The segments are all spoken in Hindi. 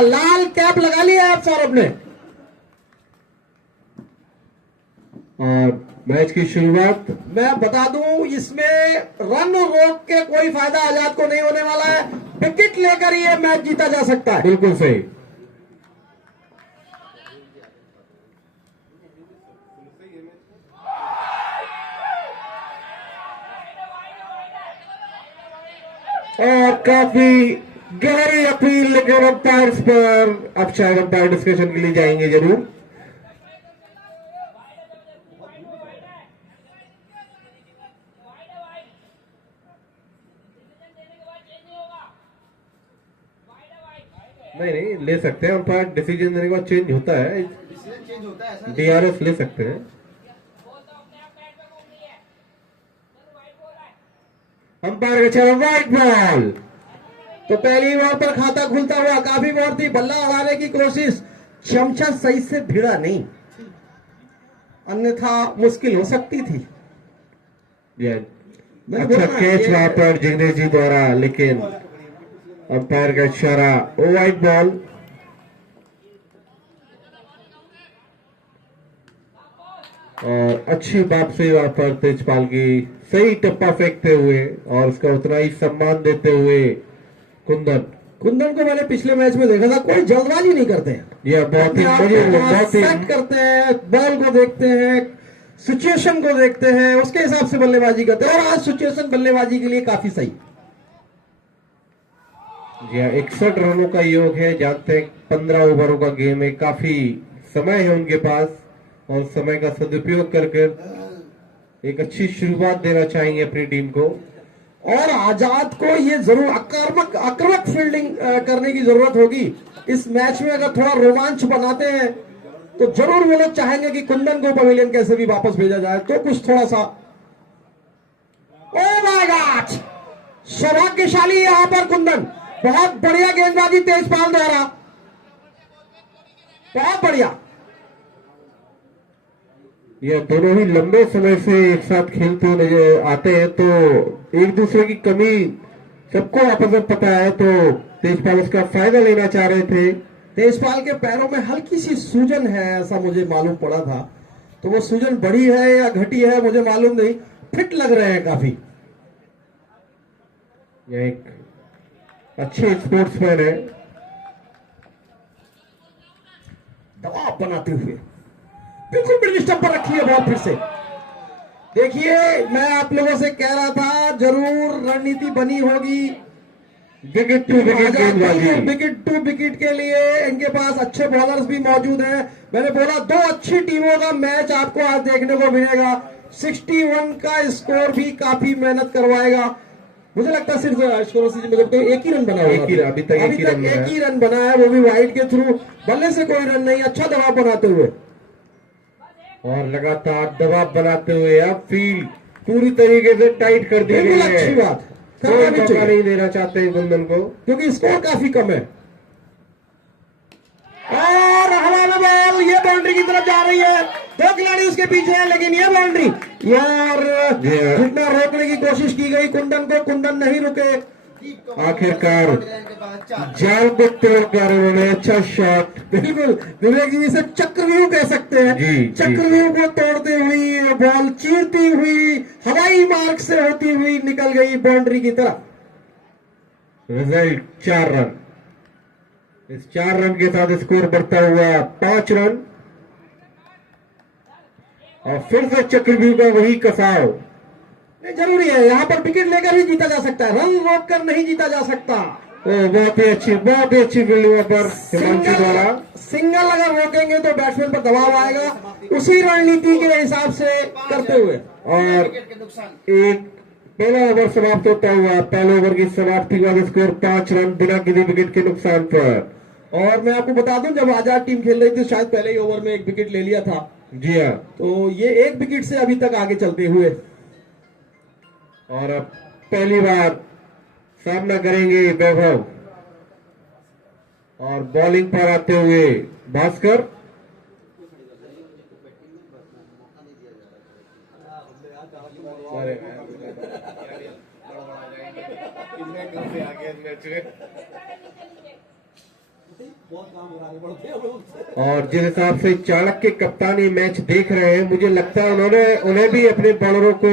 लाल कैप लगा लिया आप सौरभ ने। और मैच की शुरुआत। मैं बता दूं इसमें रन रोक के कोई फायदा आजाद को नहीं होने वाला है, विकेट लेकर ये मैच जीता जा सकता है। बिल्कुल सही। और काफी गहरी अपील, लेकिन अंपायर्स पर अब शायद अंपायर डिस्कशन के लिए जाएंगे जरूर। नहीं ले सकते हैं अंपायर, डिसीजन देने के बाद चेंज होता है, डीआरएस ले सकते हैं। अंपायर का चला वाइट बॉल। तो पहली ओवर पर खाता खुलता हुआ, काफी बहुत थी, बल्ला उड़ाने की कोशिश, चमचा सही से भिड़ा नहीं, अन्यथा मुश्किल हो सकती थी। अच्छा कैच वहां पर जिग्नेश जी द्वारा, लेकिन अंपायर का इशारा वाइट बॉल। और अच्छी वापसी वहां पर तेजपाल की, सही टप्पा फेंकते हुए और उसका उतना ही सम्मान देते हुए कुंदन को मैंने पिछले मैच में देखा था, कोई जल्दबाजी नहीं करते हैं, यह बहुत ही सेट करते हैं, बॉल को देखते हैं, सिचुएशन को देखते हैं, उसके हिसाब से बल्लेबाजी करते हैं। और आज सिचुएशन बल्लेबाजी के लिए काफी सही। जी हाँ, 61 रनों का योग है, जानते हैं 15 ओवरों का गेम है, काफी समय है उनके पास और समय का सदुपयोग करके एक अच्छी शुरुआत देना चाहेंगे अपनी टीम को। और आजाद को ये जरूर आक्रामक फील्डिंग करने की जरूरत होगी इस मैच में। अगर थोड़ा रोमांच बनाते हैं तो जरूर वो लोग चाहेंगे कि कुंदन को पवेलियन कैसे भी वापस भेजा जाए, तो कुछ थोड़ा सा। ओ माय गॉड, सौभाग्यशाली यहां पर कुंदन, बहुत बढ़िया गेंदबाजी तेजपाल द्वारा, बहुत बढ़िया। यह दोनों ही लंबे समय से एक साथ खेलते नजर आते हैं, तो एक दूसरे की कमी सबको आपस में पता है, तो तेजपाल उसका फायदा लेना चाह रहे थे। तेजपाल के पैरों में हल्की सी सूजन है, ऐसा मुझे मालूम पड़ा था, तो वो सूजन बढ़ी है या घटी है मुझे मालूम नहीं, फिट लग रहे हैं काफी। यह एक अच्छे स्पोर्ट्समैन है। दबाव बनाते हुए बिल्कुल ब्रिज स्टंप पर रखी है बॉल फिर से। देखिए मैं आप लोगों से कह रहा था जरूर रणनीति बनी होगी विकेट टू विकेट गेंदबाजी, विकेट टू विकेट के लिए इनके पास अच्छे बॉलर्स भी मौजूद हैं। मैंने बोला दो अच्छी टीमों का मैच आपको आज देखने को मिलेगा। 61 का स्कोर भी काफी मेहनत करवाएगा। मुझे लगता है सिर्फ मतलब एक ही रन बना हुआ, अभी तक एक ही रन बना है, वो भी वाइड के थ्रू, बल्ले से कोई रन नहीं। अच्छा दबाव बनाते हुए और लगातार दबाव बनाते हुए अब फील्ड पूरी तरीके से टाइट कर दी गई है। अच्छी बात, कोई मौका नहीं देना चाहते हैं कुंदन को, क्योंकि स्कोर काफी कम है। और हवा में बॉल, ये बाउंड्री की तरफ जा रही है, दो खिलाड़ी उसके पीछे है, लेकिन ये बाउंड्री यार जितना रोकने की कोशिश की गई कुंदन को, कुंदन नहीं रुके। आखिरकार जाल को तोड़कर उन्होंने अच्छा शॉट, बिल्कुल विवेक जी इसे चक्रव्यूह कह सकते हैं, चक्रव्यूह को तोड़ते हुई बॉल चीरती हुई हवाई मार्ग से होती हुई निकल गई बाउंड्री की तरफ। Result 4 run. इस 4 रन के साथ स्कोर बढ़ता हुआ 5 रन और फिर से चक्रव्यूह का वही कसाव। जरूरी है यहाँ पर विकेट लेकर ही जीता जा सकता है, रन रोक कर नहीं जीता जा सकता। बहुत ही अच्छी फील्डिंग पर हिमांशु द्वारा। सिंगल अगर रोकेंगे तो बैट्समैन पर दबाव आएगा, उसी रणनीति के हिसाब से करते हुए। और एक पहला ओवर समाप्त होता हुआ, पहले ओवर की समाप्ति का स्कोर 5 रन बिना किसी विकेट के नुकसान पर। और मैं आपको बता दूं जब आजाद टीम खेल रही थी शायद पहले ही ओवर में एक विकेट ले लिया था। जी हाँ, तो ये एक विकेट से अभी तक आगे चलते हुए और अब पहली बार सामना करेंगे वैभव और बॉलिंग पर आते हुए भास्कर। और जिस हिसाब से चाणक्य कप्तान ये मैच देख रहे हैं, मुझे लगता है उन्हें भी अपने बॉलरों को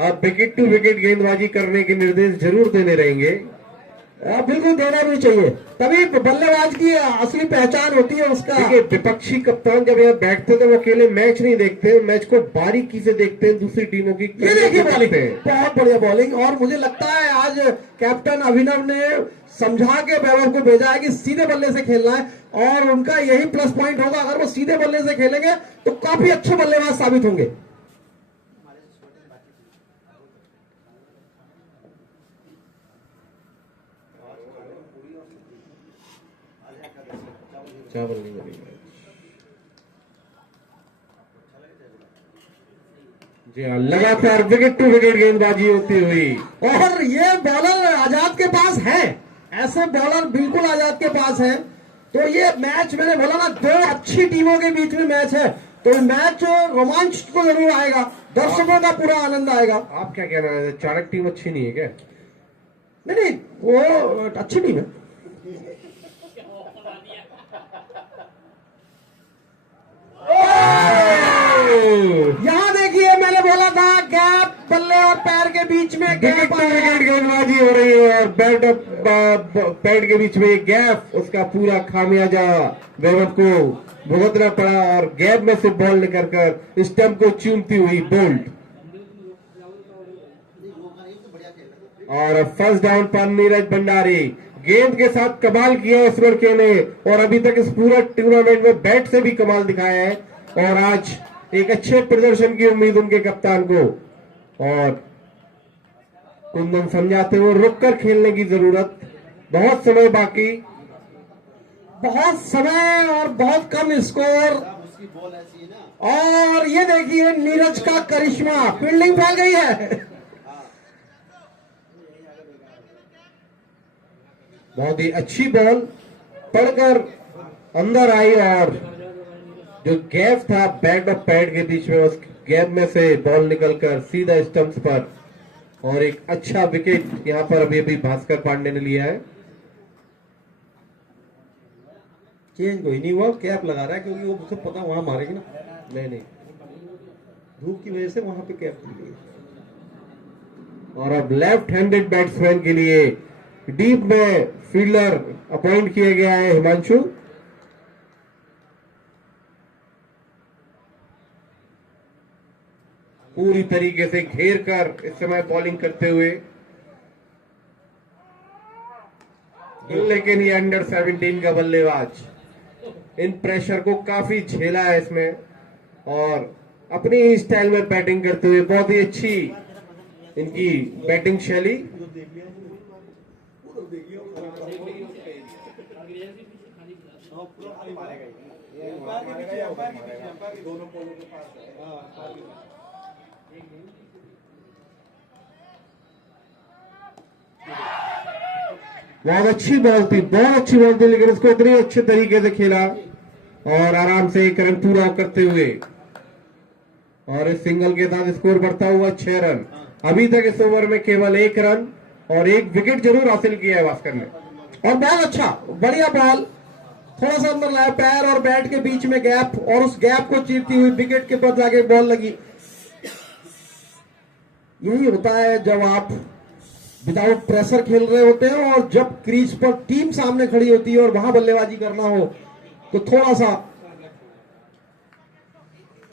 अब विकेट टू विकेट गेंदबाजी करने के निर्देश जरूर देने रहेंगे। बिल्कुल देना भी चाहिए, तभी बल्लेबाज की असली पहचान होती है उसका। देखिए, विपक्षी कप्तान जब यहाँ बैठते हैं तो वो अकेले मैच नहीं देखते, मैच को बारीकी से देखते हैं, दूसरी टीमों की। ये देखिए बॉलिंग, बहुत बढ़िया बॉलिंग। और मुझे लगता है आज कैप्टन अभिनव ने समझा के वैभव को भेजा है कि सीधे बल्ले से खेलना है, और उनका यही प्लस पॉइंट होगा। अगर वो सीधे बल्ले से खेलेंगे तो काफी अच्छे बल्लेबाज साबित होंगे। चावल नहीं बनेगा जी हाँ, लगातार विकेट टू विकेट गेंदबाजी होती हुई। और ये बॉलर आजाद के पास है, ऐसे बॉलर बिल्कुल आजाद के पास है। तो ये मैच मैंने बोला ना, दो अच्छी टीमों के बीच में मैच है, तो मैच रोमांच तो जरूर आएगा, दर्शकों का पूरा आनंद आएगा। आप क्या कहना है, चाणक्य टीम अच्छी नहीं है क्या? नहीं, वो अच्छी टीम है। यहाँ देखिए, मैंने बोला था गैप, बल्ले और पैर के बीच में विकेट टू विकेट गेंदबाजी हो रही है और बैट और पैड के बीच में गैप, उसका पूरा खामियाजा वैभव को भुगतना पड़ा और गैप में से बॉल निकल कर स्टंप को चूमती हुई बोल्ड। और फर्स्ट डाउन पर नीरज भंडारी। गेंद के साथ कमाल किया इस लड़के ने, और अभी तक इस पूरा टूर्नामेंट में बैट से भी कमाल दिखाया है, और आज एक अच्छे प्रदर्शन की उम्मीद उनके कप्तान को। और कुंदन समझाते हुए रुक कर खेलने की जरूरत, बहुत समय बाकी, बहुत समय और बहुत कम स्कोर। और ये देखिए नीरज का करिश्मा, फील्डिंग फैल गई है। बहुत ही अच्छी बॉल पड़कर अंदर आई, और जो गैप था बैट और पैड के बीच में, उस गैप में से बॉल निकलकर सीधा स्टंप्स पर, और एक अच्छा विकेट यहां पर अभी भास्कर पांडे ने लिया है। चेंज कोई नहीं हुआ, कैप लगा रहा है क्योंकि वो मुझे पता वहां मारेगी ना। नहीं, धूप की वजह से वहां पे कैप दी गई। और अब लेफ्ट हैंडेड बैट्समैन के लिए डीप में फील्डर अपॉइंट किया गया है हिमांशु। पूरी तरीके से घेर कर इस समय बॉलिंग करते हुए, लेकिन ये अंडर 17 का बल्लेबाज इन प्रेशर को काफी झेला है इसमें, और अपनी ही स्टाइल में बैटिंग करते हुए बहुत ही अच्छी इनकी बैटिंग शैली। बहुत अच्छी बॉल थी, बहुत अच्छी बॉल थी, लेकिन उसको इतनी अच्छे तरीके से खेला और आराम से एक रन पूरा करते हुए, और इस सिंगल के साथ स्कोर बढ़ता हुआ 6 रन। अभी तक इस ओवर में केवल 1 रन और 1 विकेट जरूर हासिल किया है भास्कर ने। और बॉल अच्छा, बढ़िया बॉल, थोड़ा सा अंदर लाया, पैर और बैट के बीच में गैप, और उस गैप को चीरती हुई विकेट के पर जाके बॉल लगी। यही होता है जब आप विदाउट प्रेशर खेल रहे होते हैं, और जब क्रीज पर टीम सामने खड़ी होती है और वहां बल्लेबाजी करना हो, तो थोड़ा सा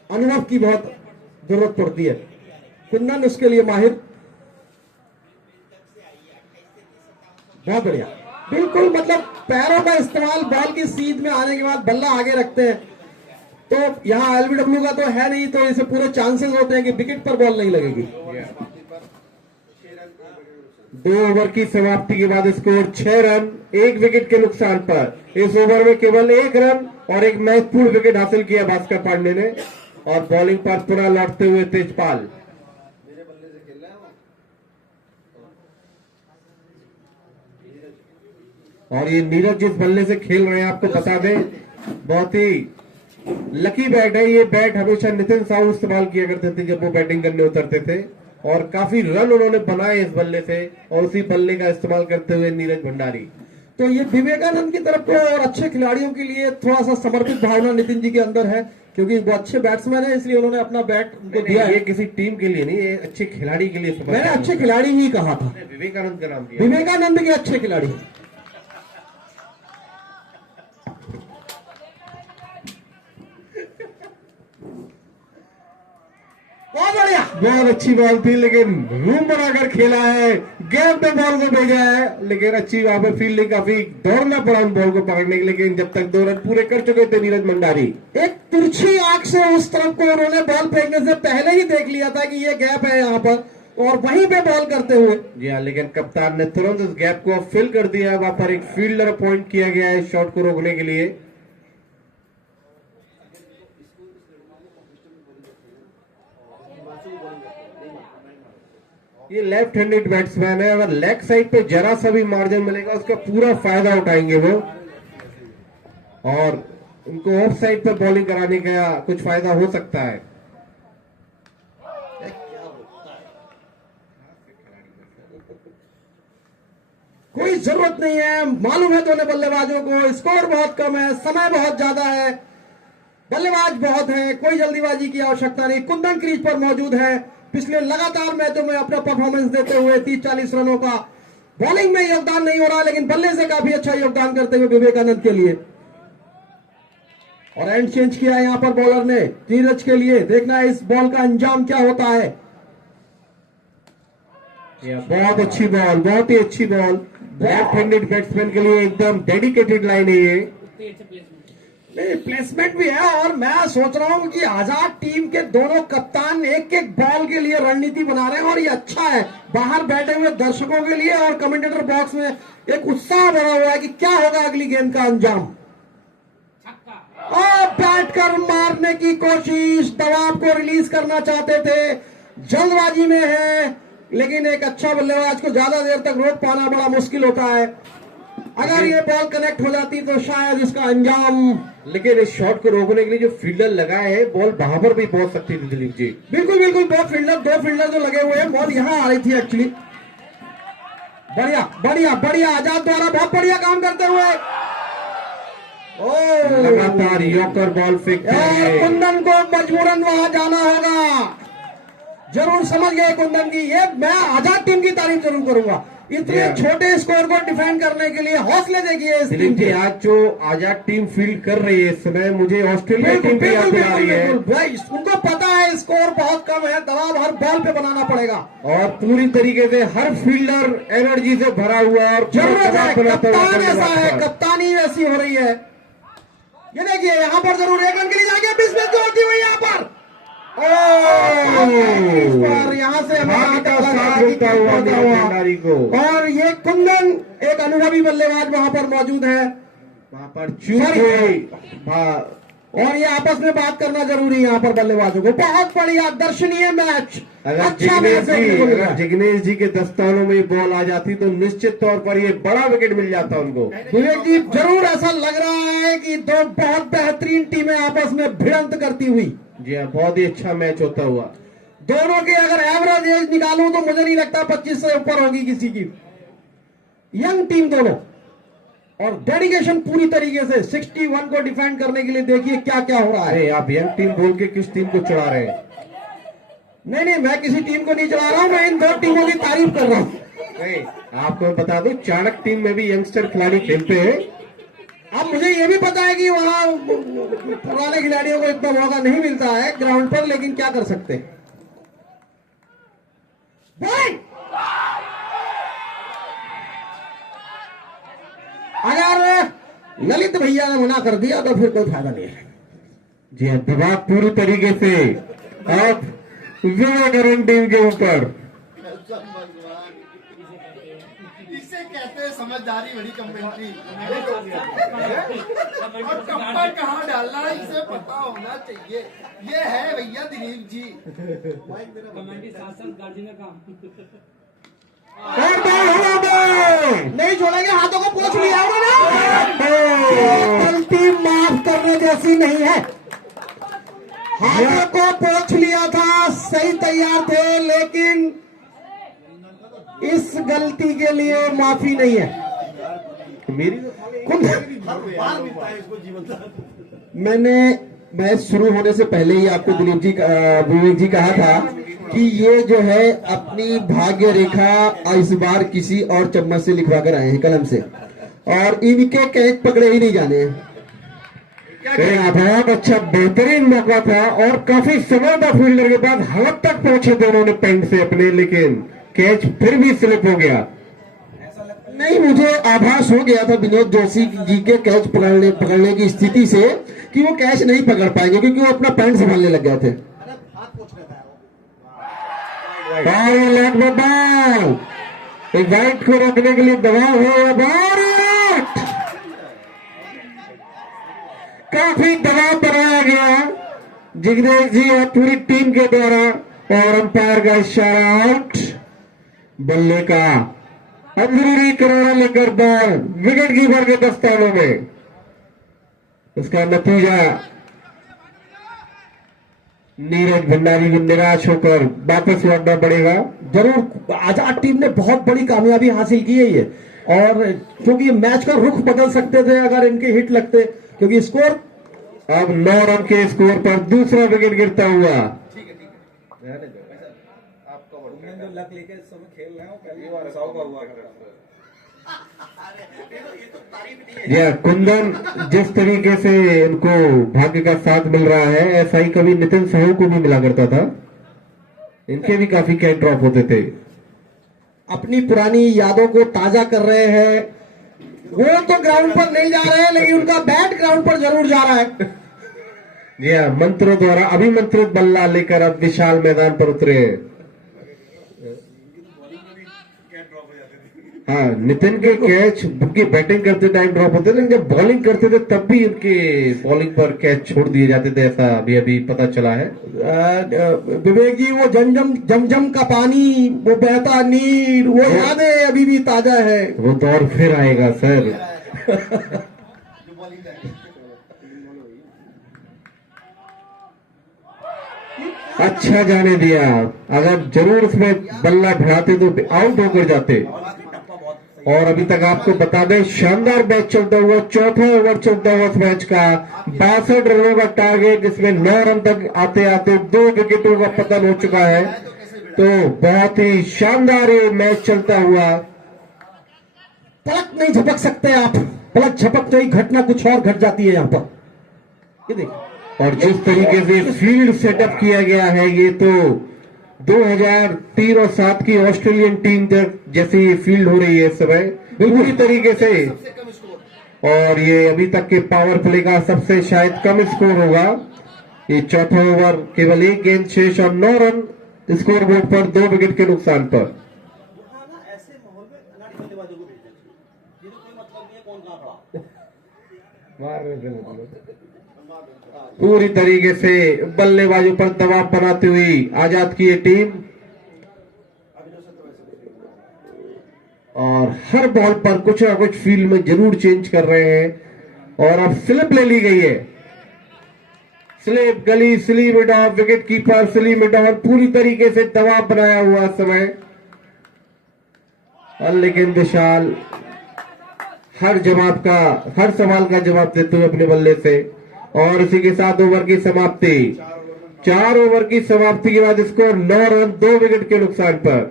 अनुभव की बहुत जरूरत पड़ती है। कुंदन उसके लिए माहिर, बहुत बढ़िया, बिल्कुल मतलब पैरों का इस्तेमाल बॉल की सीध में आने के बाद बल्ला आगे रखते हैं। तो यहाँ एलबीडब्ल्यू का तो है नहीं, तो इसे पूरे चांसेस होते हैं कि विकेट पर बॉल नहीं लगेगी। 2 ओवर की समाप्ति के बाद स्कोर 6 रन 1 विकेट के नुकसान पर। इस ओवर में केवल 1 रन और 1 महत्वपूर्ण विकेट हासिल किया भास्कर पांडे ने, और बॉलिंग पर पुनः लौटते हुए तेजपाल। और ये नीरज जिस बल्ले से खेल रहे हैं, आपको बता दें, बहुत ही लकी बैट है ये। बैट हमेशा नितिन साहू इस्तेमाल किया करते थे जब वो बैटिंग करने उतरते थे, और काफी रन उन्होंने बनाए इस बल्ले से, और उसी बल्ले का इस्तेमाल करते हुए नीरज भंडारी। तो ये विवेकानंद की तरफ को और अच्छे खिलाड़ियों के लिए थोड़ा सा समर्पित भावना नितिन जी के अंदर है, क्योंकि वो अच्छे बैट्समैन है, इसलिए उन्होंने अपना बैट उनको दिया ये है। किसी टीम के लिए नहीं, ये अच्छे खिलाड़ी के लिए समर्पित मैंने अच्छे खिलाड़ी ही कहा था, है। विवेकानंद का नाम दिया। विवेकानंद के अच्छे खिलाड़ी। बहुत बढ़िया, बहुत अच्छी बॉल थी, लेकिन रूम बनाकर खेला है, गेम पे बॉल को भेजा है, लेकिन अच्छी वहां पे फील्डिंग, काफी दौड़ना पड़ा उन बॉल को पकड़ने के लिए, लेकिन जब तक 2 रन पूरे कर चुके थे नीरज मंडारी। एक तिरछी आंख से उस तरफ को उन्होंने बॉल फेंकने से पहले ही देख लिया था कि ये गैप है यहाँ पर, और वहीं पे बॉल करते हुए। जी हाँ, लेकिन कप्तान ने तुरंत उस गैप को फिल कर दिया है। वहां पर एक फील्डर अपॉइंट किया गया है शॉट को रोकने के लिए। ये लेफ्ट हैंडेड बैट्समैन है, अगर लेग साइड पे जरा सा भी मार्जिन मिलेगा उसका पूरा फायदा उठाएंगे वो, और उनको ऑफ साइड पे बॉलिंग कराने का कुछ फायदा हो सकता है। कोई जरूरत नहीं है, मालूम है दोनों बल्लेबाजों को स्कोर बहुत कम है, समय बहुत ज्यादा है, बल्लेबाज बहुत है, कोई जल्दीबाजी की आवश्यकता नहीं। कुंदन क्रीज पर मौजूद है, पिछले लगातार मैचों में अपना परफॉर्मेंस देते हुए 30-40 रनों का। बॉलिंग में योगदान नहीं हो रहा, लेकिन बल्ले से काफी अच्छा योगदान करते हुए विवेकानंद के लिए। और एंड चेंज किया यहां पर बॉलर ने नीरज के लिए। देखना है इस बॉल का अंजाम क्या होता है। बहुत अच्छी बॉल, बहुत ही अच्छी बॉल, लेफ्ट हैंडेड बैट्समैन के लिए एकदम डेडिकेटेड लाइन है ये। नहीं, प्लेसमेंट भी है, और मैं सोच रहा हूं कि आजाद टीम के दोनों कप्तान एक एक बॉल के लिए रणनीति बना रहे हैं, और ये अच्छा है बाहर बैठे हुए दर्शकों के लिए, और कमेंटेटर बॉक्स में एक उत्साह भरा हुआ है कि क्या होगा अगली गेंद का अंजाम। और बैट कर मारने की कोशिश, दबाव को रिलीज करना चाहते थे, जल्दबाजी में है, लेकिन एक अच्छा बल्लेबाज को ज्यादा देर तक रोक पाना बड़ा मुश्किल होता है। अगर ये बॉल कनेक्ट हो जाती तो शायद इसका अंजाम। लेकिन इस शॉट को रोकने के लिए जो फील्डर लगाए हैं, बॉल वहां पर भी पहुंच सकती थी दिलीप जी। बिल्कुल बिल्कुल, दो फील्डर जो लगे हुए हैं, बॉल यहां आ रही थी एक्चुअली। बढ़िया बढ़िया बढ़िया, आजाद द्वारा बहुत बढ़िया काम करते हुए। लगातार यॉर्कर बॉल फेंकते हैं। कुंदन को मजबूरन वहां जाना होगा। जरूर समझ गए कुंदन की, ये मैं आजाद टीम की तारीफ जरूर करूंगा, इतने छोटे स्कोर को डिफेंड करने के लिए हौसले देखिए इस टीम के। आज जो आजाद टीम फील्ड कर रही है इस समय, मुझे ऑस्ट्रेलिया टीम की याद दिला रही है। भाई उनको पता है स्कोर बहुत कम है, दबाव हर बॉल पे बनाना पड़ेगा, और पूरी तरीके से हर फील्डर एनर्जी से भरा हुआ है, और जरूरत है, कप्तान ऐसा है, कप्तानी ऐसी हो रही है। ये देखिए यहाँ पर जरूर एक रन के लिए जाएंगे, 20 में जो होती हुई यहाँ पर यहाँ से को। और ये कुंदन एक अनुभवी बल्लेबाज वहां पर मौजूद है, वहां पर चूक। और ये आपस में बात करना जरूरी है यहाँ पर बल्लेबाजों को। बहुत बढ़िया दर्शनीय मैच, अच्छा मैच। अगर जिग्नेश जी के दस्तानों में बॉल आ जाती तो निश्चित तौर पर ये बड़ा विकेट मिल जाता उनको। विवेक जी, जरूर ऐसा लग रहा है कि दो बहुत बेहतरीन टीमें आपस में भिड़ंत करती हुई। जी हाँ, बहुत ही अच्छा मैच होता हुआ। दोनों की अगर एवरेज एज निकालूं तो मुझे नहीं लगता 25 से ऊपर होगी किसी की। यंग टीम दोनों, और डेडिकेशन पूरी तरीके से 61 को डिफेंड करने के लिए। देखिए क्या क्या हो रहा है। आप यंग टीम बोल के किस टीम को चढ़ा रहे हैं? नहीं, मैं किसी टीम को नहीं चढ़ा रहा हूं, मैं इन दो टीमों की तारीफ कर रहा हूं। नहीं, आपको मैं बता दूं, चाणक्य टीम में भी यंगस्टर खिलाड़ी खेलते हैं। अब मुझे ये भी पता है कि वहां पुराने खिलाड़ियों को इतना मौका नहीं मिलता है ग्राउंड पर, लेकिन क्या कर सकते हैं। अगर ललित भैया ने मना कर दिया तो फिर कोई फायदा नहीं है। जी हाँ, दबाव पूरी तरीके से अब विवेकानंद टीम के ऊपर। इसे कहते हैं समझदारी बड़ी कमेंट्री। और टप्पर कहाँ डालना है इसे पता होना चाहिए। ये है भैया दिलीप जी। नहीं छोड़ेंगे, हाथों को पोंछ लिया गलती माफ करने जैसी नहीं है। हाथों को पोंछ लिया था, सही तैयार थे, लेकिन इस गलती के लिए माफी नहीं है। मेरी तो साले मैंने मैच शुरू होने से पहले ही आपको विवेक जी कहा था कि ये जो है अपनी भाग्य रेखा इस बार किसी और चम्मच से लिखवा कर आए हैं, कलम से, और इनके कैच पकड़े ही नहीं जाने हैं। बहुत अच्छा बेहतरीन मौका था और काफी समय था फील्डर के पास, हलक तक पहुंचे थे उन्होंने पेंट से अपने, लेकिन कैच फिर भी स्लिप हो गया। नहीं, मुझे आभास हो गया था विनोद जोशी जी के कैच पकड़ने की स्थिति से कि वो कैच नहीं पकड़ पाएंगे, क्योंकि वो अपना पैंट संभालने लग गए थे। एक वाइट को रोकने के लिए दबाव है, काफी दबाव बनाया गया जिग्नेश जी और पूरी टीम के द्वारा, और अंपायर का इशारा आउट। बल्ले का अंदरूनी किनारा लेकर बॉल विकेट कीपर के दस्तानों में, इसका नतीजा नीरज भंडारी को निराश होकर वापस लौटना पड़ेगा। जरूर आजाद टीम ने बहुत बड़ी कामयाबी हासिल की है ये, और क्योंकि ये मैच का रुख बदल सकते थे अगर इनके हिट लगते, क्योंकि स्कोर अब 9 रन के स्कोर पर दूसरा विकेट गिरता हुआ। या कुंदन, जिस तरीके से इनको भाग्य का साथ मिल रहा है, ऐसा ही कभी नितिन साहू को भी मिला करता था, इनके भी काफी कैच ड्रॉप होते थे। अपनी पुरानी यादों को ताजा कर रहे हैं। वो तो ग्राउंड पर नहीं जा रहे हैं, लेकिन उनका बैट ग्राउंड पर जरूर जा रहा है। जी हाँ, मंत्रों द्वारा अभिमंत्रित बल्ला लेकर अब विशाल मैदान पर उतरे। हाँ, नितिन के कैच उनकी बैटिंग करते टाइम ड्रॉप होते थे, लेकिन जब बॉलिंग करते थे तब भी उनके बॉलिंग पर कैच छोड़ दिए जाते थे, ऐसा अभी पता चला है। विवेक जी, वो जमजम का पानी, वो बहता नीर, वो यादें अभी भी ताजा है। वो दौर फिर आएगा सर। अच्छा जाने दिया, अगर जरूर उसमें बल्ला भिड़ाते तो आउट होकर जाते। और अभी तक आपको बता दें, शानदार मैच चलता हुआ, चौथा ओवर चलता हुआ इस मैच का, 62 रनों का टारगेट, जिसमें 9 रन तक आते आते 2 विकेटों का पतन हो चुका है। तो बहुत ही शानदार ये मैच चलता हुआ। पलक नहीं झपक सकते आप, पलक झपक तो ही घटना कुछ और घट जाती है यहाँ पर। ये देखिए, और जिस तरीके से फील्ड सेटअप किया गया है, ये तो 2003 और 7 की ऑस्ट्रेलियन टीम तक जैसी फील्ड हो रही है इस समय, पूरी तरीके से। और ये अभी तक के पावर प्ले का सबसे शायद कम स्कोर होगा। ये चौथा ओवर, केवल 1 गेंद शेष और 9 रन स्कोर बोर्ड पर 2 विकेट के नुकसान पर। पूरी तरीके से बल्लेबाजों पर दबाव बनाती हुई आजाद की ये टीम, और हर बॉल पर कुछ ना कुछ फील्ड में जरूर चेंज कर रहे हैं। और अब स्लिप ले ली गई है, स्लिप गली, sleeve it of, wicket keeper sleeve it of, पूरी तरीके से दबाव बनाया हुआ समय। और लेकिन विशाल हर सवाल का जवाब देते हुए अपने बल्ले से, और इसी के साथ ओवर की समाप्ति, 4 ओवर की समाप्ति के बाद स्कोर 9 रन 2 विकेट के नुकसान पर।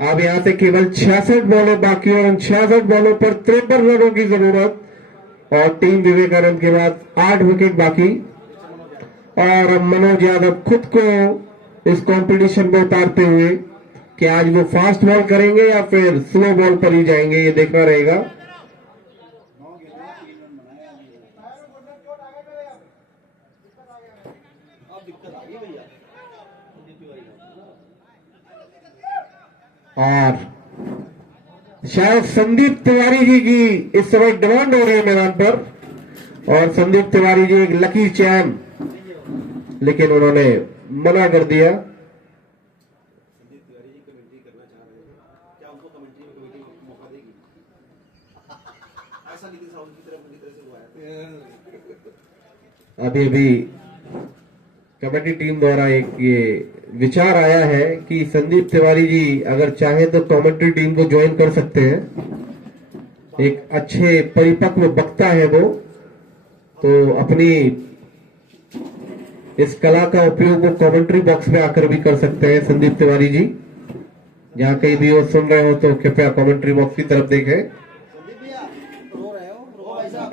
अब यहां से केवल 66 बॉलें बाकी, और उन 66 बॉलों पर 53 रनों की जरूरत, और टीम विवेकानंद के बाद 8 विकेट बाकी। और मनोज यादव खुद को इस कंपटीशन में उतारते हुए कि आज वो फास्ट बॉल करेंगे या फिर स्लो बॉल पर ही जाएंगे, ये देखना रहेगा। और शायद संदीप तिवारी जी की इस समय डिमांड हो रही है मैदान पर, और संदीप तिवारी जी एक लकी चैन, लेकिन उन्होंने मना कर दिया। अभी कमेटी टीम द्वारा एक ये विचार आया है कि संदीप तिवारी जी अगर चाहे तो कमेटी टीम को ज्वाइन कर सकते हैं। एक अच्छे परिपक्व वक्ता है वो, तो अपनी इस कला का उपयोग वो कमेंट्री बॉक्स में आकर भी कर सकते हैं। संदीप तिवारी जी जहां कहीं भी वो सुन रहे हो तो कृपया कमेंट्री बॉक्स की तरफ देखें। संदीप भैया रो रहे हो, रो भाई साहब,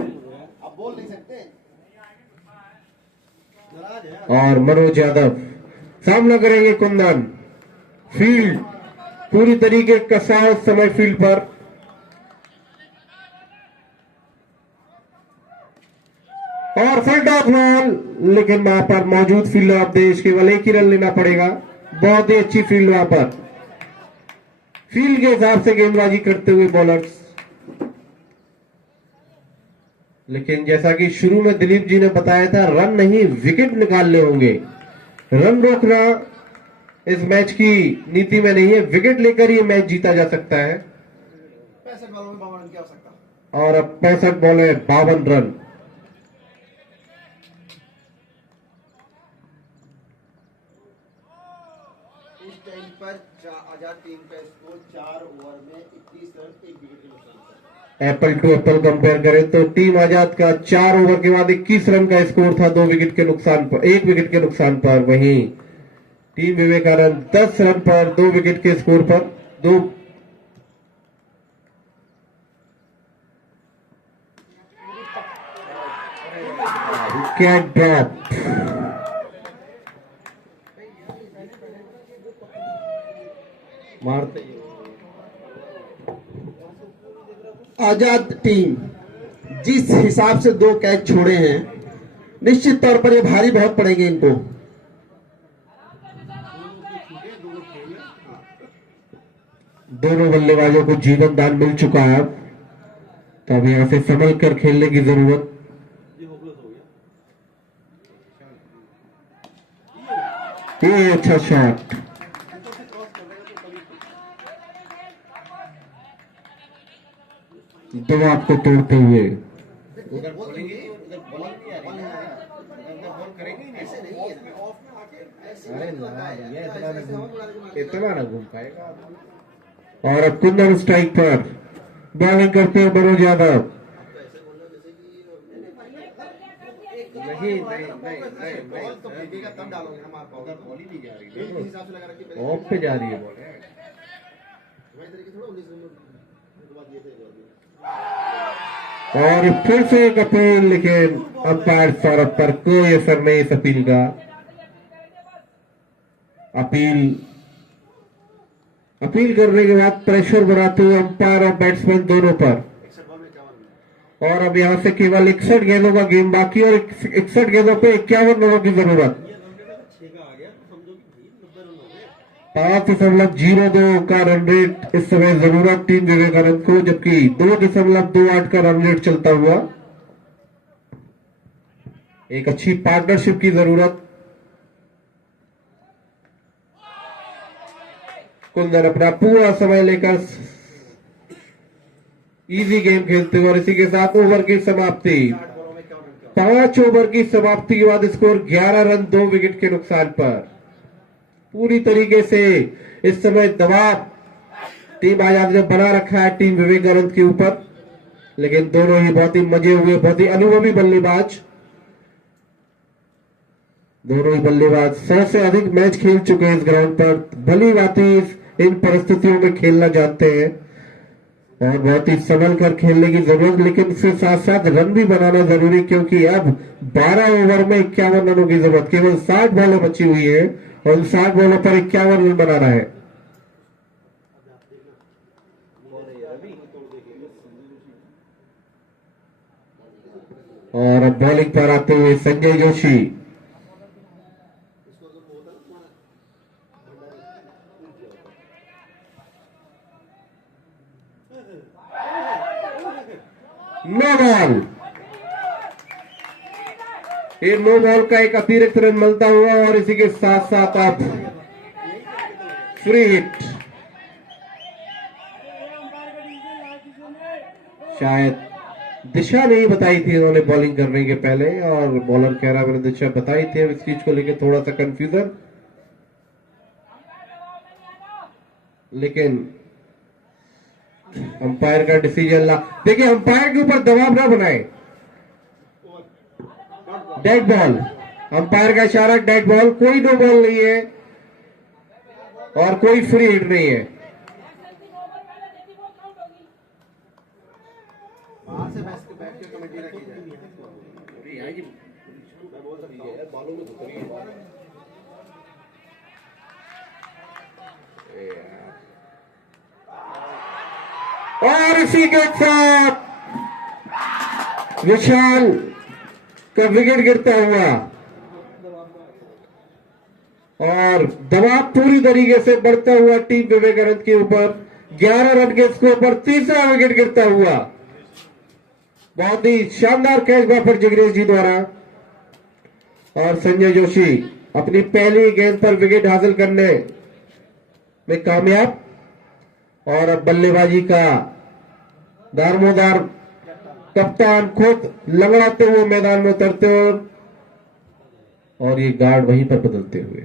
आप बोल नहीं सकते, नाराज है। और मनोज यादव सामना करेंगे कुंदन। फील्ड पूरी तरीके कसा उस समय फील्ड पर, और फुल टॉप बॉल, लेकिन वहां पर मौजूद फील्डर ऑफ देश केवल एक ही रन लेना पड़ेगा। बहुत ही अच्छी फील्ड वहां पर, फील्ड के हिसाब से गेंदबाजी करते हुए बॉलर्स। लेकिन जैसा कि शुरू में दिलीप जी ने बताया था, रन नहीं विकेट निकालने होंगे। रन रोकना इस मैच की नीति में नहीं है, विकेट लेकर ही मैच जीता जा सकता है। 65 बॉलों में 52 रन की आवश्यकता। और अब 65 बॉल है 52 रन। इस टाइम पर आजाद टीम का स्कोर 4 ओवर में 21 रन 1 विकेट के नुकसान पर। एप्पल टू एप्पल कंपेयर करें तो टीम आजाद का 4 ओवर के बाद 21 रन का स्कोर था, 2 विकेट के नुकसान पर, 1 विकेट के नुकसान पर। वहीं टीम विवेकानंद 10 रन पर 2 विकेट के स्कोर पर, 2 विकेट ड्रॉप। मारते आजाद टीम जिस हिसाब से 2 कैच छोड़े हैं, निश्चित तौर पर ये भारी बहुत पड़ेंगे इनको। दोनों बल्लेबाजों को जीवन दान मिल चुका है अब, तो अब यहां से संभल कर खेलने की जरूरत। ये अच्छा शॉट, दबाव को तोड़ते हुए। इतना ना घूम पाएगा। और अब कुंदन स्ट्राइक पर बॉलिंग करते हैं मनोज यादव। बॉल तो फेंकेगा तब डालोगे ना, मार पाओगे। बॉल ही नहीं जा रही है, इस हिसाब से लगा रखी पहले। ऑफ पे जा रही है बॉल। भाई तरीके थोड़ा 19 रन के बाद ये थे। और फिर से एक अपील, लेकिन अंपायर सौरभ पर कोई असर नहीं इस अपील का। अपील करने के बाद प्रेशर बनाते हुए अंपायर और बैट्समैन दोनों पर। 61 बॉल में 51 रन। और अब यहां से केवल 61 गेंदों का गेम बाकी, और 61 गेंदों पे 51 रनों की जरूरत। 5.02 का रन रेट इस समय जरूरत टीम विवेकानंद को, जबकि 2.28 का रन रेट चलता हुआ। एक अच्छी पार्टनरशिप की जरूरत। कुंदन अपना पूरा समय लेकर इजी गेम खेलते हुए, और इसी के साथ ओवर की समाप्ति। 60 बॉलों में 51 रन की 5 ओवर की समाप्ति के बाद स्कोर 11 रन 2 विकेट के नुकसान पर। पूरी तरीके से इस समय दबाव टीम आजाद ने बना रखा है टीम विवेकानंद के ऊपर, लेकिन दोनों ही बहुत ही मजे हुए, बहुत ही अनुभवी बल्लेबाज। दोनों ही बल्लेबाज 100 से अधिक मैच खेल चुके हैं इस ग्राउंड पर, भली भांति इन परिस्थितियों में खेलना जानते हैं, और बहुत ही संभल कर खेलने की जरूरत। लेकिन उसके साथ साथ रन भी बनाना जरूरी, क्योंकि अब 12 ओवर में 51 रनों की जरूरत। केवल 60 बॉलें बची हुई है, और उन 60 बॉलों पर 51 रन बनाना है। और अब बॉलिंग पर आते हुए संजय जोशी। नो बॉल, ये नो बॉल का एक अतिरिक्त रन मिलता हुआ, और इसी के साथ साथ आप फ्री हिट। शायद दिशा नहीं बताई थी उन्होंने बॉलिंग करने के पहले, और बॉलर कह रहा मैंने दिशा बताई थी। इस चीज को लेकर थोड़ा सा कंफ्यूजन, लेकिन अंपायर का डिसीजन ला। देखिए, अंपायर के ऊपर दबाव ना बनाए। डेड बॉल, अंपायर का इशारा डेड बॉल, कोई नो बॉल नहीं है और कोई फ्री हिट नहीं है। बाहर से बैठ के कमेटी रखी जाए। और इसी के साथ विशाल का विकेट गिरता हुआ और दबाव पूरी तरीके से बढ़ता हुआ टीम विवेकानंद के ऊपर। 11 रन के स्कोर पर तीसरा विकेट गिरता हुआ। बहुत ही शानदार कैच पर जिग्नेश जी द्वारा, और संजय जोशी अपनी पहली गेंद पर विकेट हासिल करने में कामयाब। और अब बल्लेबाजी का दारमोदार कप्तान खुद लंगड़ाते हुए मैदान में उतरते और ये गार्ड वहीं पर बदलते हुए।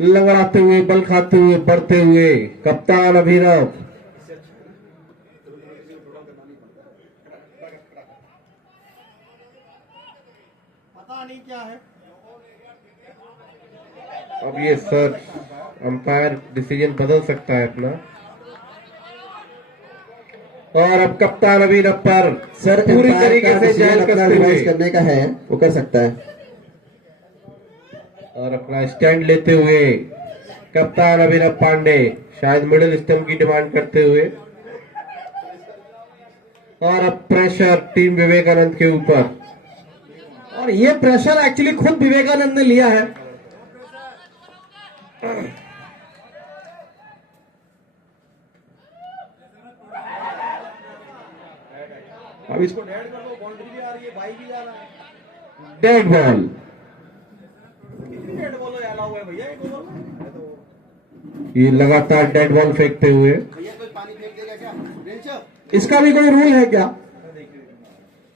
लंगड़ाते हुए, बल खाते हुए, बढ़ते हुए कप्तान अभिनव। पता नहीं क्या है। अब ये सर अंपायर डिसीजन बदल सकता है अपना। और अब कप्तान अभिनव पर सर पूरी तरीके से जाल अपना कसते रिवाइज हुए करने का है, वो कर सकता है। और अपना स्टैंड लेते हुए कप्तान अभिनव पांडे शायद मिडिल स्टंप की डिमांड करते हुए। और अब प्रेशर टीम विवेकानंद के ऊपर, और ये प्रेशर एक्चुअली खुद विवेकानंद ने लिया है। अब इसको डेड कर दो, बाउंड्री भी आ रही है, बाई भी जा रहा है। Dead ball. कितनी डेड बॉल अलाउ है भैया एक ओवर में? ये लगातार डेड बॉल फेंकते हुए। भैया कोई पानी फेंक देगा क्या? बेंच इसका भी कोई रूल है क्या?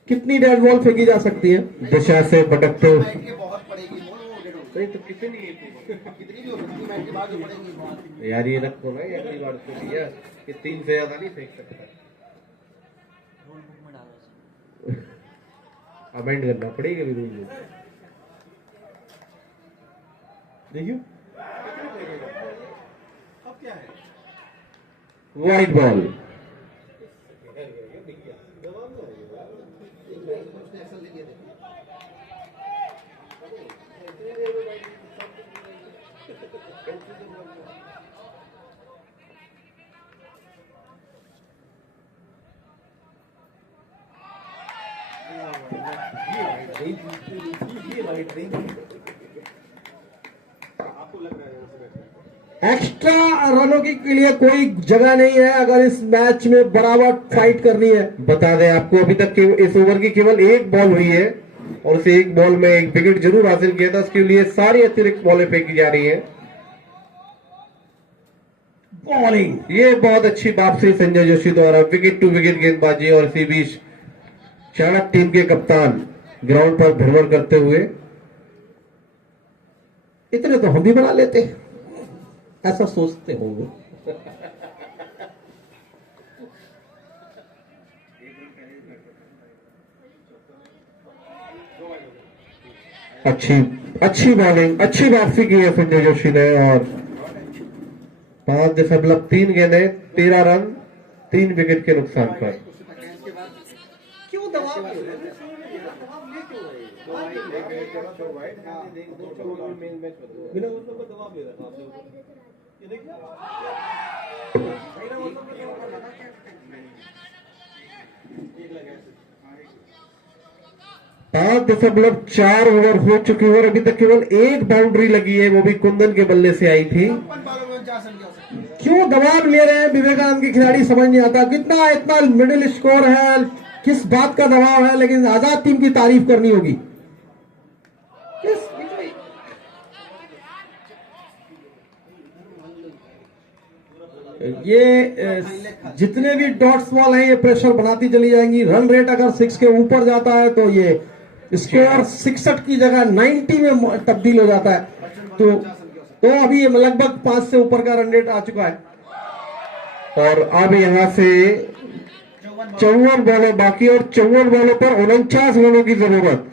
कितनी डेड बॉल फेंकी जा सकती है? दिशा से भटकते हुए। बैठ के बहुत पड़ेगी वो डेढ़ ओवर। नहीं तो कितनी कितनी भी हो कितनी बैठ के बाद जो पड़ेगी। यार, ये रखो ना, ये अगली बार को दिया कि 3 से ज्यादा नहीं फेंक सकता। अमेंड करना पड़ेगा भी रूल में। देखियो अब क्या है? Wide ball. उसने एक्शन ले लिया देखो। आपको लग रहा है उसे बैठना। एक्स्ट्रा रनों के लिए कोई जगह नहीं है अगर इस मैच में बराबर फाइट करनी है। बता दें आपको, अभी तक इस ओवर की केवल एक बॉल हुई है और उसे एक बॉल में एक विकेट जरूर हासिल किया था। उसके लिए सारी अतिरिक्त बॉलें फेंकी जा रही हैं। बॉलिंग, ये बहुत अच्छी वापसी संजय जोशी द्वारा, विकेट टू विकेट गेंदबाजी। और इसी बीच चाणक्य टीम के कप्तान ग्राउंड पर भ्रमण करते हुए। इतने तो हम भी बना लेते, ऐसा सोचते होंगे। अच्छी बॉलिंग, अच्छी वापसी की है संजय जोशी ने। और 5.3 गेंदें, 13 रन, 3 विकेट के नुकसान पर। क्यों दबाव बिना मतलब का दबाव ले रहा था आप लोगों को। ये देखिए बिना मतलब का दबाव लगा क्या? एक लगा ऐसे। 5.4 ओवर हो चुके हैं और अभी तक केवल एक बाउंड्री लगी है, वो भी कुंदन के बल्ले से आई थी। 56 बालों में 49 रन की आवश्यकता है। क्यों दबाव ले रहे हैं विवेकानंद के खिलाड़ी, समझ नहीं आता। कितना इतना मिडिल स्कोर है, किस बात का दबाव है, लेकिन आजाद टीम की तारीफ करनी होगी। ये जितने भी डॉट्स बॉल हैं ये प्रेशर बनाती चली जाएंगी। रन रेट अगर 6 के ऊपर जाता है तो ये स्कोर 66 की जगह 90 में तब्दील हो जाता है। तो अभी ये लगभग 5 से ऊपर का रन रेट आ चुका है। और अब यहाँ से 54 बॉलें बाकी और 54 बॉलों पर 49 रनों की जरूरत।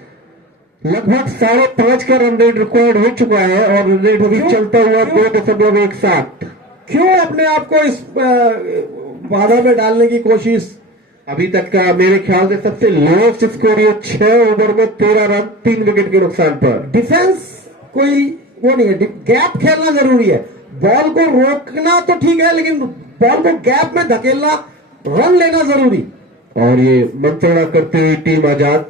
लगभग 5.5 का रन रेट रिक्वायर्ड हो चुका है और रन रेट अभी चलता हुआ 2.17। क्यों अपने आप को इस बाधा में डालने की कोशिश? अभी तक का मेरे ख्याल से सबसे लोएस्ट स्कोर ये 6 ओवर में 13 रन 3 विकेट के नुकसान पर। डिफेंस कोई वो नहीं है, गैप खेलना जरूरी है। बॉल को रोकना तो ठीक है, लेकिन बॉल को गैप में धकेलना, रन लेना जरूरी। और ये मंत्रणा करती हुई टीम आजाद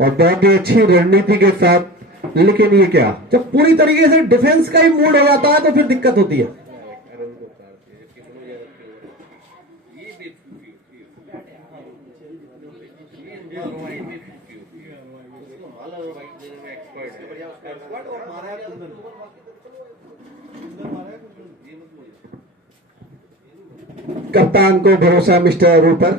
और बहुत ही अच्छी रणनीति के साथ। लेकिन ये क्या, जब पूरी तरीके से डिफेंस का ही मूड हो जाता है तो फिर दिक्कत होती है। कप्तान को भरोसा मिस्टर अरूण पर,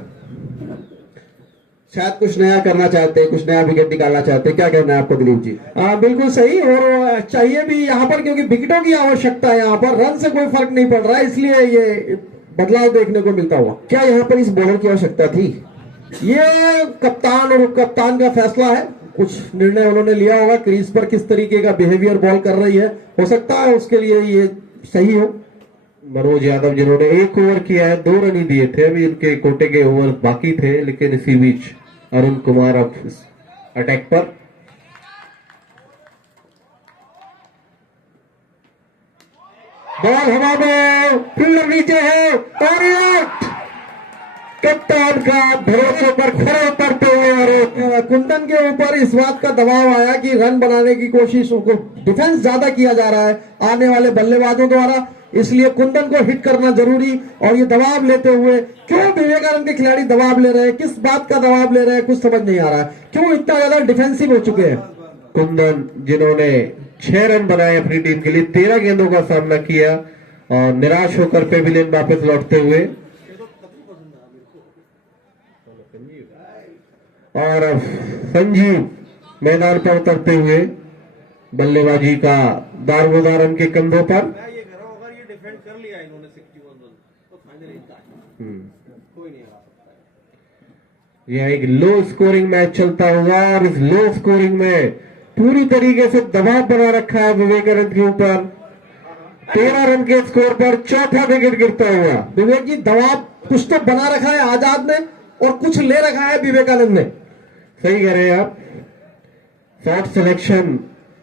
शायद कुछ नया करना चाहते हैं, कुछ नया विकेट निकालना चाहते हैं। क्या कहना है आपको दिलीप जी? बिल्कुल सही, और चाहिए भी यहाँ पर, क्योंकि विकेटों की आवश्यकता है। यहाँ पर रन से कोई फर्क नहीं पड़ रहा है, इसलिए ये बदलाव देखने को मिलता हुआ। क्या यहाँ पर इस बॉलर की आवश्यकता थी? ये कप्तान और उप कप्तान का फैसला है। कुछ निर्णय उन्होंने लिया होगा, क्रीज पर किस तरीके का बिहेवियर बॉल कर रही है, हो सकता है उसके लिए ये सही हो। मनोज यादव जिन्होंने 1 ओवर किया है, 2 रन ही दिए थे, अभी इनके कोटे के ओवर बाकी थे। लेकिन इसी बीच अरुण कुमार अब अटैक पर। बॉल हवा में, फील्डर नीचे है और कप्तान का भरोसे पर खड़े उतरते हुए और कुंदन के ऊपर इस बात का दबाव आया कि रन बनाने की कोशिश को डिफेंस ज्यादा किया जा रहा है आने वाले बल्लेबाजों द्वारा, इसलिए कुंदन को हिट करना जरूरी। और ये दबाव लेते हुए, क्यों विवेकानंद के खिलाड़ी दबाव ले रहे हैं, किस बात का दबाव ले रहे हैं, कुछ समझ नहीं आ रहा है। क्यों इतना ज्यादा डिफेंसिव हो चुके हैं? कुंदन जिन्होंने 6 रन बनाए अपनी टीम के लिए, 13 गेंदों का सामना किया और निराश होकर पेविलियन वापस लौटते हुए। और अब संजीव मैदान पर उतरते हुए बल्लेबाजी का दारोमदार उनके कंधों पर। यह एक लो स्कोरिंग मैच चलता हुआ और इस लो स्कोरिंग में पूरी तरीके से दबाव बना रखा है विवेकानंद के ऊपर। 13 रन के स्कोर पर चौथा विकेट गिरता हुआ। विवेक जी, दबाव कुछ तो बना रखा है आजाद ने और कुछ ले रखा है विवेकानंद ने। सही कह रहे हैं आप, शॉट सिलेक्शन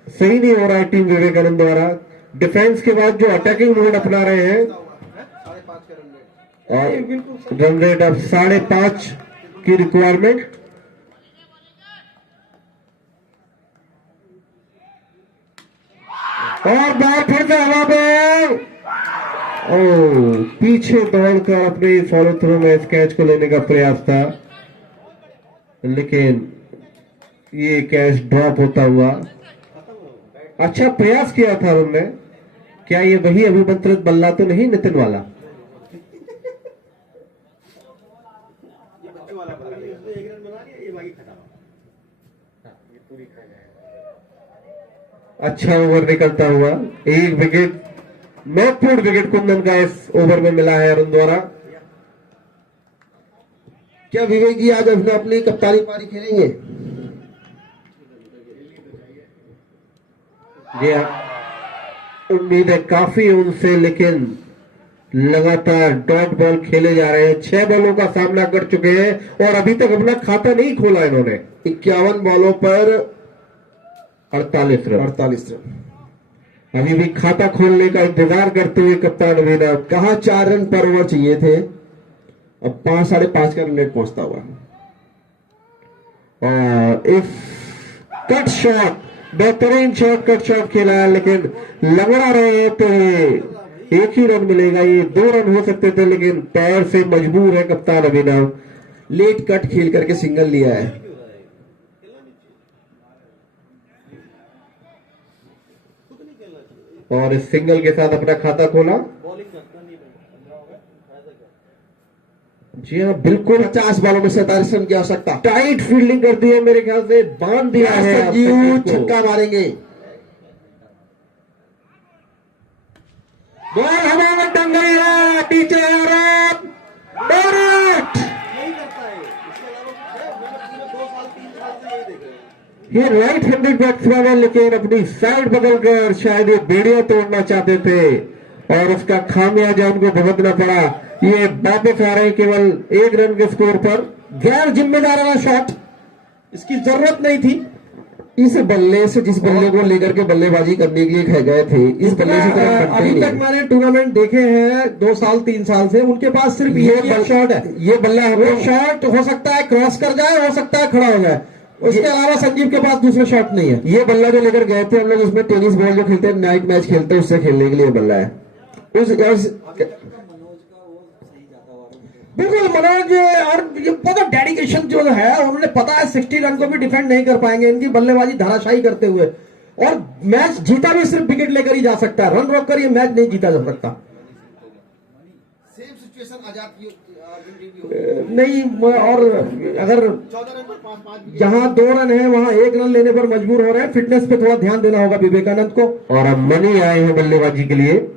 सही नहीं हो रहा है टीम विवेकानंद द्वारा। डिफेंस के बाद जो अटैकिंग मोड अपना रहे हैं और रन रेट अब 5.5 की रिक्वायरमेंट। और बार फिर से हवा में, पीछे दौड़कर अपने फॉलो थ्रू में इस कैच को लेने का प्रयास था, लेकिन ये कैच ड्रॉप होता हुआ। अच्छा प्रयास किया था उन्होंने। क्या ये वही अभिमंत्रित बल्ला तो नहीं नितिन वाला? अच्छा ओवर निकलता हुआ, 1 विकेट, महत्वपूर्ण विकेट कुंदन का इस ओवर में मिला है अरुण द्वारा। क्या विवेक जी आज अपनी कप्तानी पारी खेलेंगे? जी उम्मीद है काफी उनसे, लेकिन लगातार डॉट बॉल खेले जा रहे हैं। 6 बॉलों का सामना कर चुके हैं और अभी तक अपना खाता नहीं खोला इन्होंने। 51 बॉलों पर 48 रन। 48 रन। अभी भी खाता खोलने का इंतजार करते हुए कप्तान अभिनव। कहा 4 रन पर ओवर चाहिए थे, अब 5 साढ़े 5 का रन रेट पहुंचता हुआ। और इस कट शॉट, बेहतरीन शॉट, कट शॉट खेला है, लेकिन लंगड़ा रहे तो ये 1 ही रन मिलेगा। ये 2 रन हो सकते थे, लेकिन पैर से मजबूर है कप्तान अभिनव। लेट कट खेल करके सिंगल लिया है। और इस सिंगल के साथ अपना खाता खोला। जी हाँ, बिल्कुल 50 बॉलों में 47 रन की आवश्यकता। टाइट फील्डिंग कर दी है, मेरे ख्याल से बांध दिया है। संजीव छक्का मारेंगे। बॉल हवा में टंग गई है, नीचे डायरेक्ट। ये राइट हैंडेड बैट्समैन है, लेकिन अपनी साइड बदलकर शायद ये बेड़िया तोड़ना चाहते थे और उसका खामियाजा उनको भुगतना पड़ा। ये वापस आ रहे हैं केवल 1 रन के स्कोर पर। गैर जिम्मेदाराना शॉट, इसकी जरूरत नहीं थी। इस बल्ले से, जिस बल्ले को लेकर के बल्लेबाजी करने के लिए गए थे, इस बल्ले से तो रन बनते ही अभी तक नहीं। मैंने टूर्नामेंट देखे हैं 2 साल 3 साल से, उनके पास सिर्फ ये शॉट है। ये बल्ला वो हमें शॉट हो सकता है क्रॉस कर जाए, हो सकता है खड़ा हो जाए, उसके अलावा संजीव के पास दूसरा शॉट नहीं है। ये बल्ला जो लेकर गए थे हम लोग, उसमें टेनिस बॉल जो खेलते हैं, नाइट मैच खेलते हैं, उससे खेलने के लिए बल्ला है। बिल्कुल मनोज, और ये बहुत डेडिकेशन जो है, उन्होंने पता है 60 रन को भी डिफेंड नहीं कर पाएंगे, इनकी बल्लेबाजी धाराशाही करते हुए, और मैच जीता भी सिर्फ विकेट लेकर ही जा सकता है, रन रोककर ये मैच नहीं जीता जा सकता। सेम सिचुएशन आजाद की अर्जुन नहीं, और अगर 14 रन पर 5 जहां 2 रन है वहां 1 रन लेने पर मजबूर हो रहे हैं, फिटनेस पे थोड़ा ध्यान देना होगा विवेकानंद को। और अब मनी आए हैं बल्लेबाजी के लिए।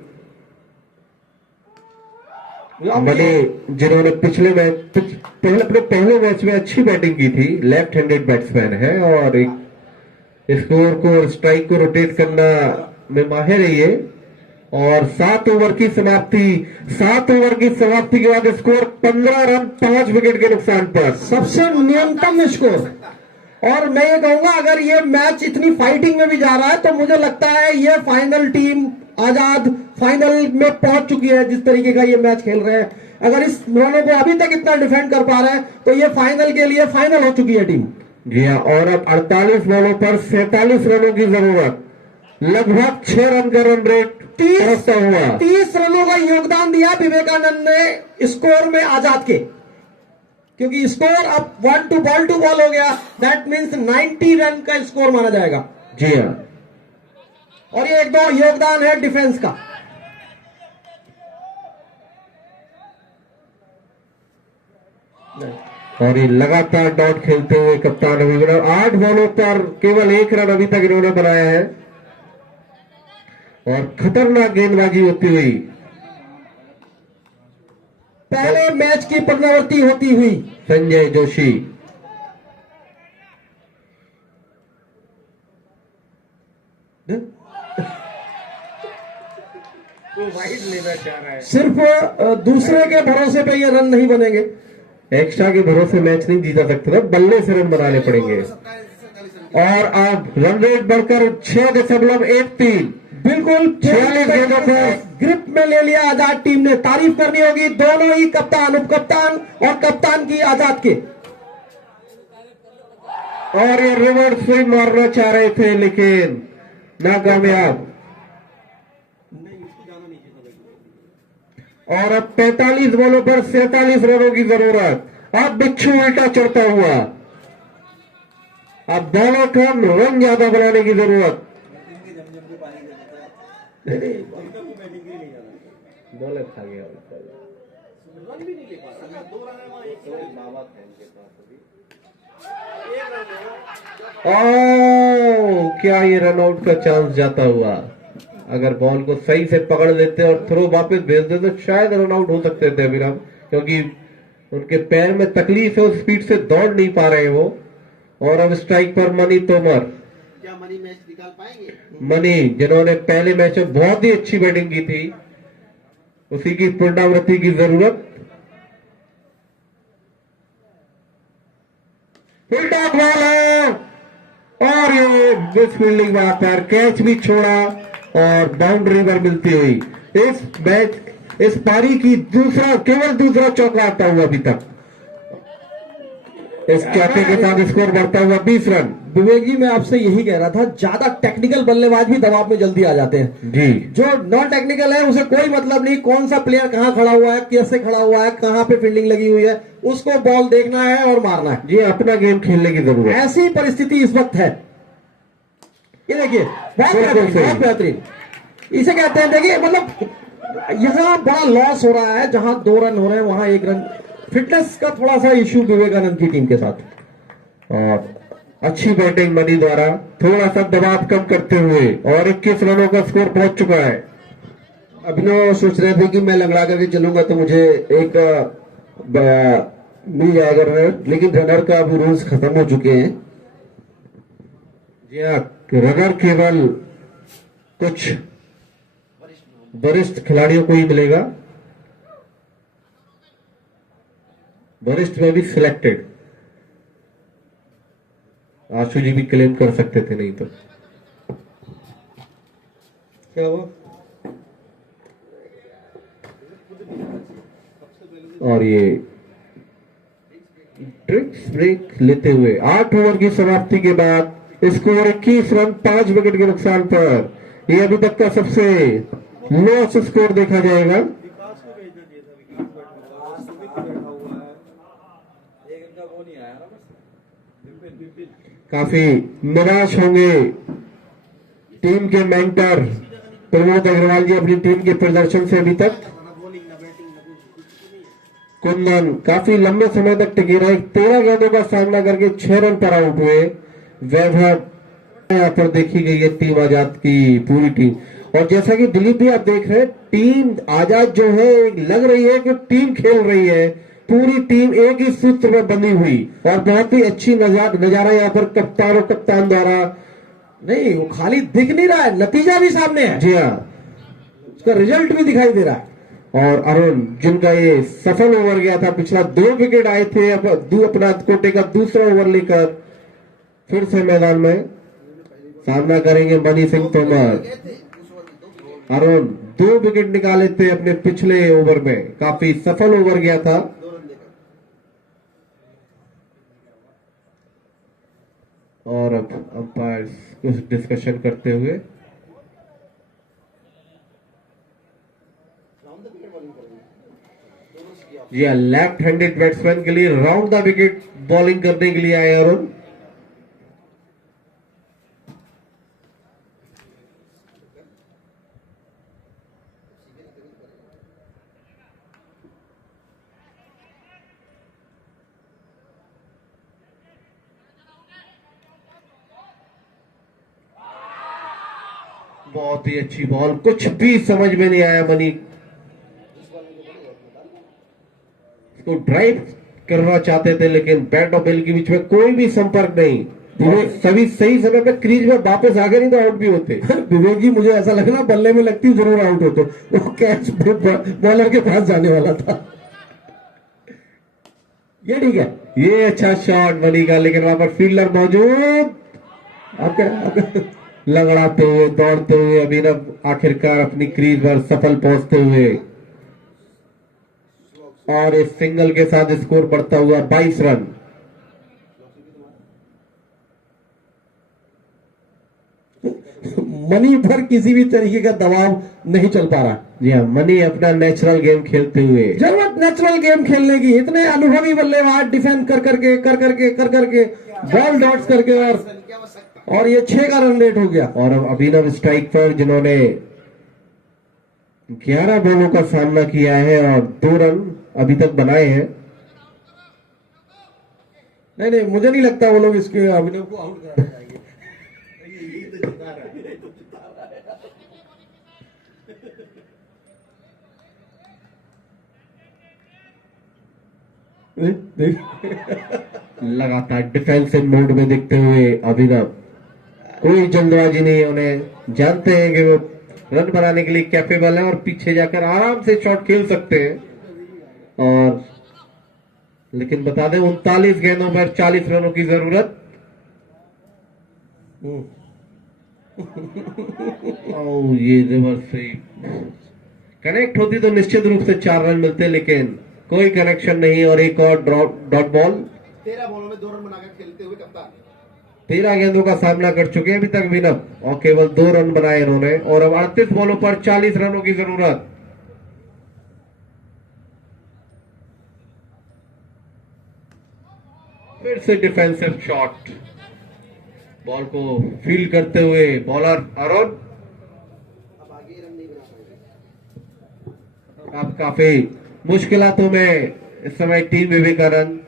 मनी जिन्होंने पिछले मैच अपने पहले मैच में अच्छी बैटिंग की थी, लेफ्ट हैंडेड बैट्समैन है और एक स्कोर को, स्ट्राइक को रोटेट करना में माहिर है ये। और 7 ओवर की समाप्ति के बाद स्कोर 15 रन 5 विकेट के नुकसान पर, सबसे न्यूनतम स्कोर। और मैं ये कहूंगा, अगर ये मैच इतनी फाइटिंग में भी जा रहा है तो मुझे लगता है ये फाइनल टीम आजाद फाइनल में पहुंच चुकी है। जिस तरीके का ये मैच खेल रहे हैं, अगर इस रनों को अभी तक इतना डिफेंड कर पा रहे हैं तो ये फाइनल के लिए फाइनल हो चुकी है टीम। जी हाँ, और अब 48 बॉलों पर 47 रनों की जरूरत, लगभग 6 रन का रन रेट 30 रनों का योगदान दिया विवेकानंद ने स्कोर में आजाद के, क्योंकि स्कोर अब 1 टू बॉल हो गया, दैट मीन्स 90 रन का स्कोर माना जाएगा। जी हाँ, और ये 1-2 योगदान है डिफेंस का। और ये लगातार डॉट खेलते हुए कप्तान रविंद्र, 8 बॉलों पर केवल 1 रन अभी तक इन्होंने बनाया है और खतरनाक गेंदबाजी होती हुई। पहले मैच की पुनरावृत्ति होती हुई संजय जोशी। वाइड लेना चाह रहा है, सिर्फ दूसरे के भरोसे पे ये रन नहीं बनेंगे। एक्स्ट्रा के भरोसे मैच नहीं जीता सकते थे, बल्ले से रन बनाने पड़ेंगे। और अब रन रेट बढ़कर 6.13, बिल्कुल 46 गेंदों पर ग्रिप में ले लिया आजाद टीम ने। तारीफ करनी होगी दोनों ही कप्तान, उप कप्तान और कप्तान की आजाद के। और ये रिवर्स स्विंग मारना चाह रहे थे लेकिन नाकामयाब। और अब 45 बॉलों पर 47 रनों की जरूरत। अब बिच्छू उल्टा चढ़ता हुआ, अब बॉलर कम, रन ज्यादा बनाने की जरूरत। बॉलर खा गया, ओ क्या ये रन आउट का चांस जाता हुआ। अगर बॉल को सही से पकड़ लेते और थ्रो वापस भेज देते तो शायद रन आउट हो सकते थे अभिनव, क्योंकि उनके पैर में तकलीफ है, उस स्पीड से दौड़ नहीं पा रहे वो। और अब स्ट्राइक पर मनी तोमर। क्या मनी मैच निकाल पाएंगे? मनी जिन्होंने पहले मैच में बहुत ही अच्छी बैटिंग की थी, उसी की पुनरावृत्ति की जरूरत। उल्टा बॉल है और ये मिस फील्डिंग वहां पर, कैच भी छोड़ा और बाउंड्री पर मिलती हुई। इस पारी की केवल दूसरा चौका आता हुआ अभी तक। इस चौके के साथ स्कोर बढ़ता हुआ 20 रन। विवेक जी मैं आपसे यही कह रहा था, ज्यादा टेक्निकल बल्लेबाज भी दबाव में जल्दी आ जाते हैं। जी जो नॉन टेक्निकल है उसे कोई मतलब नहीं कौन सा प्लेयर कहां खड़ा हुआ है, कैसे खड़ा हुआ है, कहां पे फील्डिंग लगी हुई है, उसको बॉल देखना है और मारना है। जी, अपना गेम खेलने की जरूरत है। ऐसी परिस्थिति इस वक्त है। ये देखिए बहुत बिल्कुल बेहतरीन, सही। बहुत बेहतरीन इसे कहते हैं। देखिए मतलब यहाँ बड़ा लॉस हो रहा है, जहां 2 रन हो रहे हैं वहां 1 रन। फिटनेस का थोड़ा सा इश्यू विवेकानंद की टीम के साथ। और अच्छी बैटिंग मनी द्वारा थोड़ा सा दबाव कम करते हुए, और 21 रनों का स्कोर पहुंच चुका है। अभिनव सोच रहे थे कि मैं लंगड़ा करके चलूंगा तो मुझे एक मिल जाएगा रनर, लेकिन रनर का अभी रूल्स खत्म हो चुके हैं। जी हाँ, रनर केवल कुछ वरिष्ठ खिलाड़ियों को ही मिलेगा, वरिष्ठ में भी सिलेक्टेड। आशु जी भी क्लेम कर सकते थे, नहीं तो क्या हुआ? और ये ड्रिंक्स ब्रेक लेते हुए 8 ओवर की समाप्ति के बाद स्कोर 21 रन 5 विकेट के नुकसान पर ये अभी तक का सबसे लो स्कोर देखा जाएगा। काफी निराश होंगे टीम के मेंटर प्रमोद अग्रवाल जी अपनी टीम के प्रदर्शन से। अभी तक कुंदन काफी लंबे समय तक टिके रहे, 13 गेंदों का सामना करके 6 रन पर आउट हुए। वैभव यहाँ पर देखी गई है टीम आजाद की पूरी टीम। और जैसा कि दिलीप भी आप देख रहे हैं, टीम आजाद जो है लग रही है कि टीम खेल रही है, पूरी टीम एक ही सूत्र में बंधी हुई। और बहुत ही अच्छी नजारा यहाँ पर कप्तान और कप्तान द्वारा। नहीं वो खाली दिख नहीं रहा है, नतीजा भी सामने है, जी हाँ, उसका रिजल्ट भी दिखाई दे रहा है। और अरुण जिनका ये सफल ओवर गया था, पिछला 2 विकेट आए थे, अपना कोटे का दूसरा ओवर लेकर फिर से मैदान में सामना करेंगे मनी सिंह तोमर। अरुण 2 विकेट निकाले थे अपने पिछले ओवर में, काफी सफल ओवर गया था। और अब अंपायर कुछ डिस्कशन करते हुए जी लेफ्ट हैंडेड बैट्समैन के लिए राउंड द विकेट बॉलिंग करने के लिए आए अरुण। बहुत ही अच्छी बॉल, कुछ भी समझ में नहीं आया मनी। इसको ड्राइव करना चाहते थे लेकिन बैट और बॉल के बीच में कोई भी संपर्क नहीं। सभी सही समय पे क्रीज में वापस आ गए, नहीं तो आउट भी होते। विवेक जी मुझे ऐसा लग रहा बल्ले में लगती जरूर आउट होते, वो कैच बॉलर के पास जाने वाला था। ये ठीक है, ये अच्छा शॉट मनी का, लेकिन वहां पर फील्डर मौजूद। आपके लगड़ाते हुए दौड़ते हुए अभिनव आखिरकार अपनी क्रीज पर सफल पहुंचते हुए, और इस सिंगल के साथ स्कोर बढ़ता हुआ 22 रन। मनी पर किसी भी तरीके का दबाव नहीं चल पा रहा। जी हाँ, मनी अपना नेचुरल गेम खेलते हुए। जरूरत नेचुरल गेम खेलने की, इतने अनुभवी बल्लेबाज डिफेंड कर करके बॉल डॉट्स करके, और ये 6 का रन रेट हो गया। और अब अभिनव स्ट्राइक पर, जिन्होंने 11 बॉलों का सामना किया है और 2 रन अभी तक बनाए हैं। नहीं मुझे नहीं लगता वो लोग इसके अभिनव को आउट कराने जाएंगे। लगातार डिफेंसिव मोड में दिखते हुए अभिनव, कोई जल्दबाजी नहीं है, उन्हें जानते हैं कि वो रन बनाने के लिए कैपेबल है और पीछे जाकर आराम से शॉट खेल सकते हैं। और लेकिन बता दें 39 गेंदों पर 40 रनों की जरूरत। ये रिवर्स से कनेक्ट होती तो निश्चित रूप से 4 रन मिलते, लेकिन कोई कनेक्शन नहीं। और एक और डॉट बॉल। 13 बॉलों में 2 रन बनाकर खेलते हुए कप्तान। 13 गेंदों का सामना कर चुके हैं अभी तक विनर, और केवल 2 रन बनाए इन्होंने, और अब 38 बॉलों पर 40 रनों की जरूरत। फिर से डिफेंसिव शॉट, बॉल को फील्ड करते हुए बॉलर अरुण। अब आगे रन नहीं बना पाएंगे। अब काफी मुश्किलातों में इस समय टीम विवेकानंद।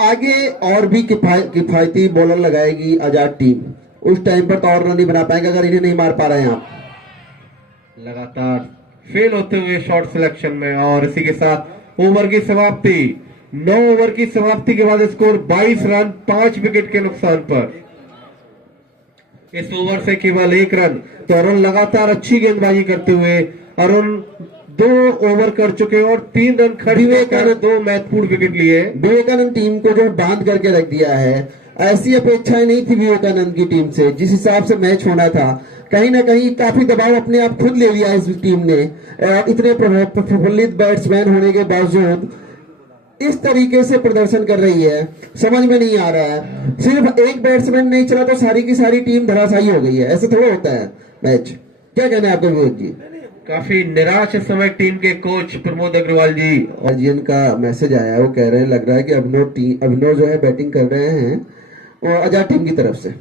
आगे और भी किफायती बॉलर लगाएगी आजाद टीम, उस टाइम पर तो और रन नहीं बना पाएंगे अगर इन्हें नहीं मार पा रहे हैं आप। लगातार फेल होते हुए शॉट सिलेक्शन में, और इसी के साथ ओवर की समाप्ति। 9 ओवर की समाप्ति के बाद स्कोर 22 रन 5 विकेट के नुकसान पर। इस ओवर से केवल 1 रन, तो अरुण लगातार अच्छी गेंदबाजी करते हुए अरुण 2 ओवर कर चुके हैं और 3 रन खड़े कर 2 महत्वपूर्ण विकेट लिए। विवेकानंद टीम को जो बांध करके रख दिया है, ऐसी अपेक्षाएं नहीं थी विवेकानंद की टीम से, जिस हिसाब से मैच होना था। कहीं ना कहीं काफी दबाव अपने आप खुद ले लिया इस टीम ने। इतने प्रफुल्लित बैट्समैन होने के बावजूद इस तरीके से प्रदर्शन कर रही है, समझ में नहीं आ रहा है। सिर्फ एक बैट्समैन नहीं चला तो सारी की सारी टीम धराशायी हो गई है, ऐसे थोड़ा होता है मैच। क्या कहना है आपका विवेक जी? काफी निराश इस समय टीम के कोच प्रमोद अग्रवाल जी। और जीएन का मैसेज आया है, वो कह रहे हैं लग रहा है कि अभिनव जो है बैटिंग कर रहे हैं और आजाद टीम की तरफ से।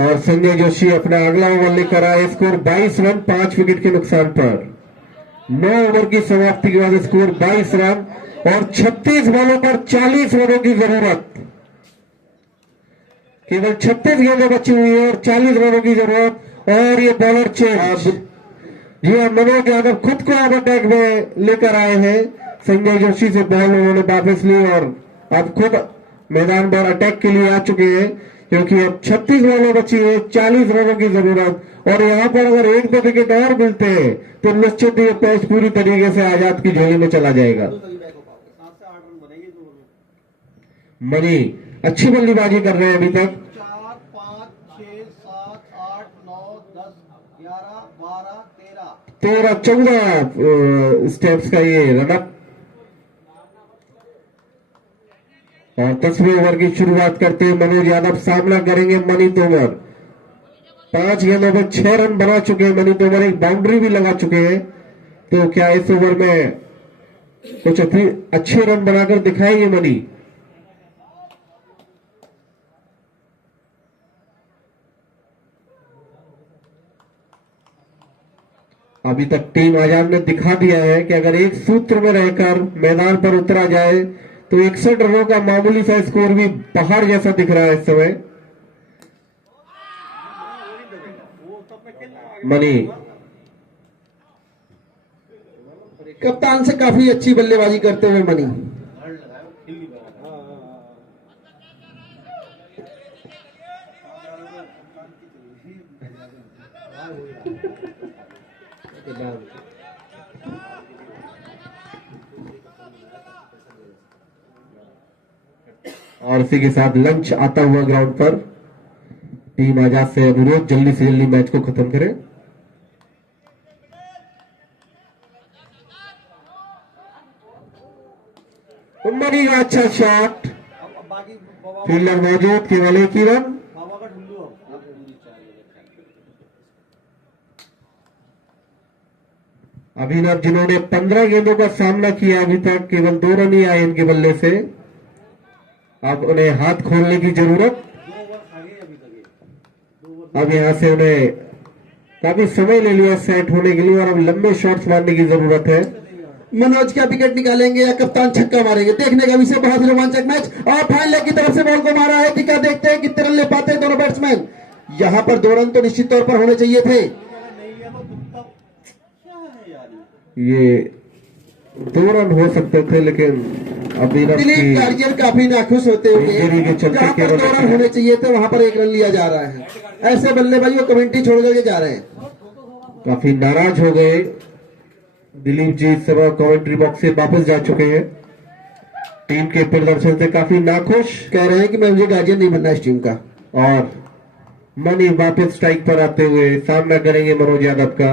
और संजय जोशी अपना अगला ओवर लेकर आए, स्कोर 22 रन 5 विकेट के नुकसान पर। 9 ओवर की समाप्ति के बाद स्कोर 22 रन और 36 बॉलों पर 40 रनों की जरूरत। केवल 36 गेंदें बची हुई है और 40 रनों की जरूरत, और ये बॉलर चेंज। जी हाँ, मनोज यादव खुद को अब अटैक में लेकर आए हैं। संजय जोशी से बॉल उन्होंने वापस ली और अब खुद मैदान पर अटैक के लिए आ चुके हैं, क्योंकि अब 36 बॉलें बची है, 40 रनों की जरूरत। और यहाँ पर अगर 1-2 विकेट और मिलते हैं तो निश्चित ही मैच पूरी तरीके से आजाद की झोली में चला जाएगा। मनी अच्छी बल्लेबाजी कर रहे हैं अभी तक। 4, 5, 6, 7, 8, 9, 10, 11, 12, 13 14 स्टेप्स का ये रनअप, और 10वें ओवर की शुरुआत करते हैं मनोज यादव। सामना करेंगे मनी तोमर। 5 गेंदों पर 6 रन बना चुके हैं मनी तोमर, एक बाउंड्री भी लगा चुके हैं। तो क्या इस ओवर में कुछ अच्छे रन बनाकर दिखाएंगे मनी? अभी तक टीम आजाद ने दिखा दिया है कि अगर एक सूत्र में रहकर मैदान पर उतरा जाए तो 61 रनों का मामूली सा स्कोर भी पहाड़ जैसा दिख रहा है इस समय। मनी कप्तान से काफी अच्छी बल्लेबाजी करते हुए मनी। और इसी के साथ लंच आता हुआ ग्राउंड पर। टीम आजाद से अनुरोध जल्दी से जल्दी मैच को खत्म करें। मनी का अच्छा शॉट, फील्डर मौजूद, केवल 1 ही रन। अभिनव जिन्होंने 15 गेंदों का सामना किया अभी तक, केवल 2 रन ही आए इनके बल्ले से। अब उन्हें हाथ खोलने की जरूरत। अब यहां से उन्हें काफी समय ले लिया सेट होने के लिए, और अब लंबे शॉट्स मारने की जरूरत है। मनोज क्या विकेट निकालेंगे या कप्तान छक्का मारेंगे, देखने का विषय। बहुत ही रोमांचक मैच, और फाइन लेग की तरफ से बॉल को मारा है। टीका देखते हैं कितने रन ले पाते हैं दोनों बैट्समैन। यहां पर 2 रन तो निश्चित तौर पर होने चाहिए थे। ये 2 रन हो सकते थे, लेकिन दिलीप गार्जियन काफी नाखुश होते हुए, जहां पर 2 रन होने चाहिए थे वहां पर 1 रन लिया जा रहा है। ऐसे बल्लेबाजी वो कमेंट्री छोड़ करके जा रहे हैं। काफी नाराज हो गए दिलीप जी, इस समय कमेंट्री बॉक्स से वापस जा चुके हैं। टीम के प्रदर्शन से काफी नाखुश, कह रहे हैं कि मैं मुझे गार्जियन नहीं बनना इस टीम का। और मनी वापस स्ट्राइक पर आते हुए सामना करेंगे मनोज यादव का।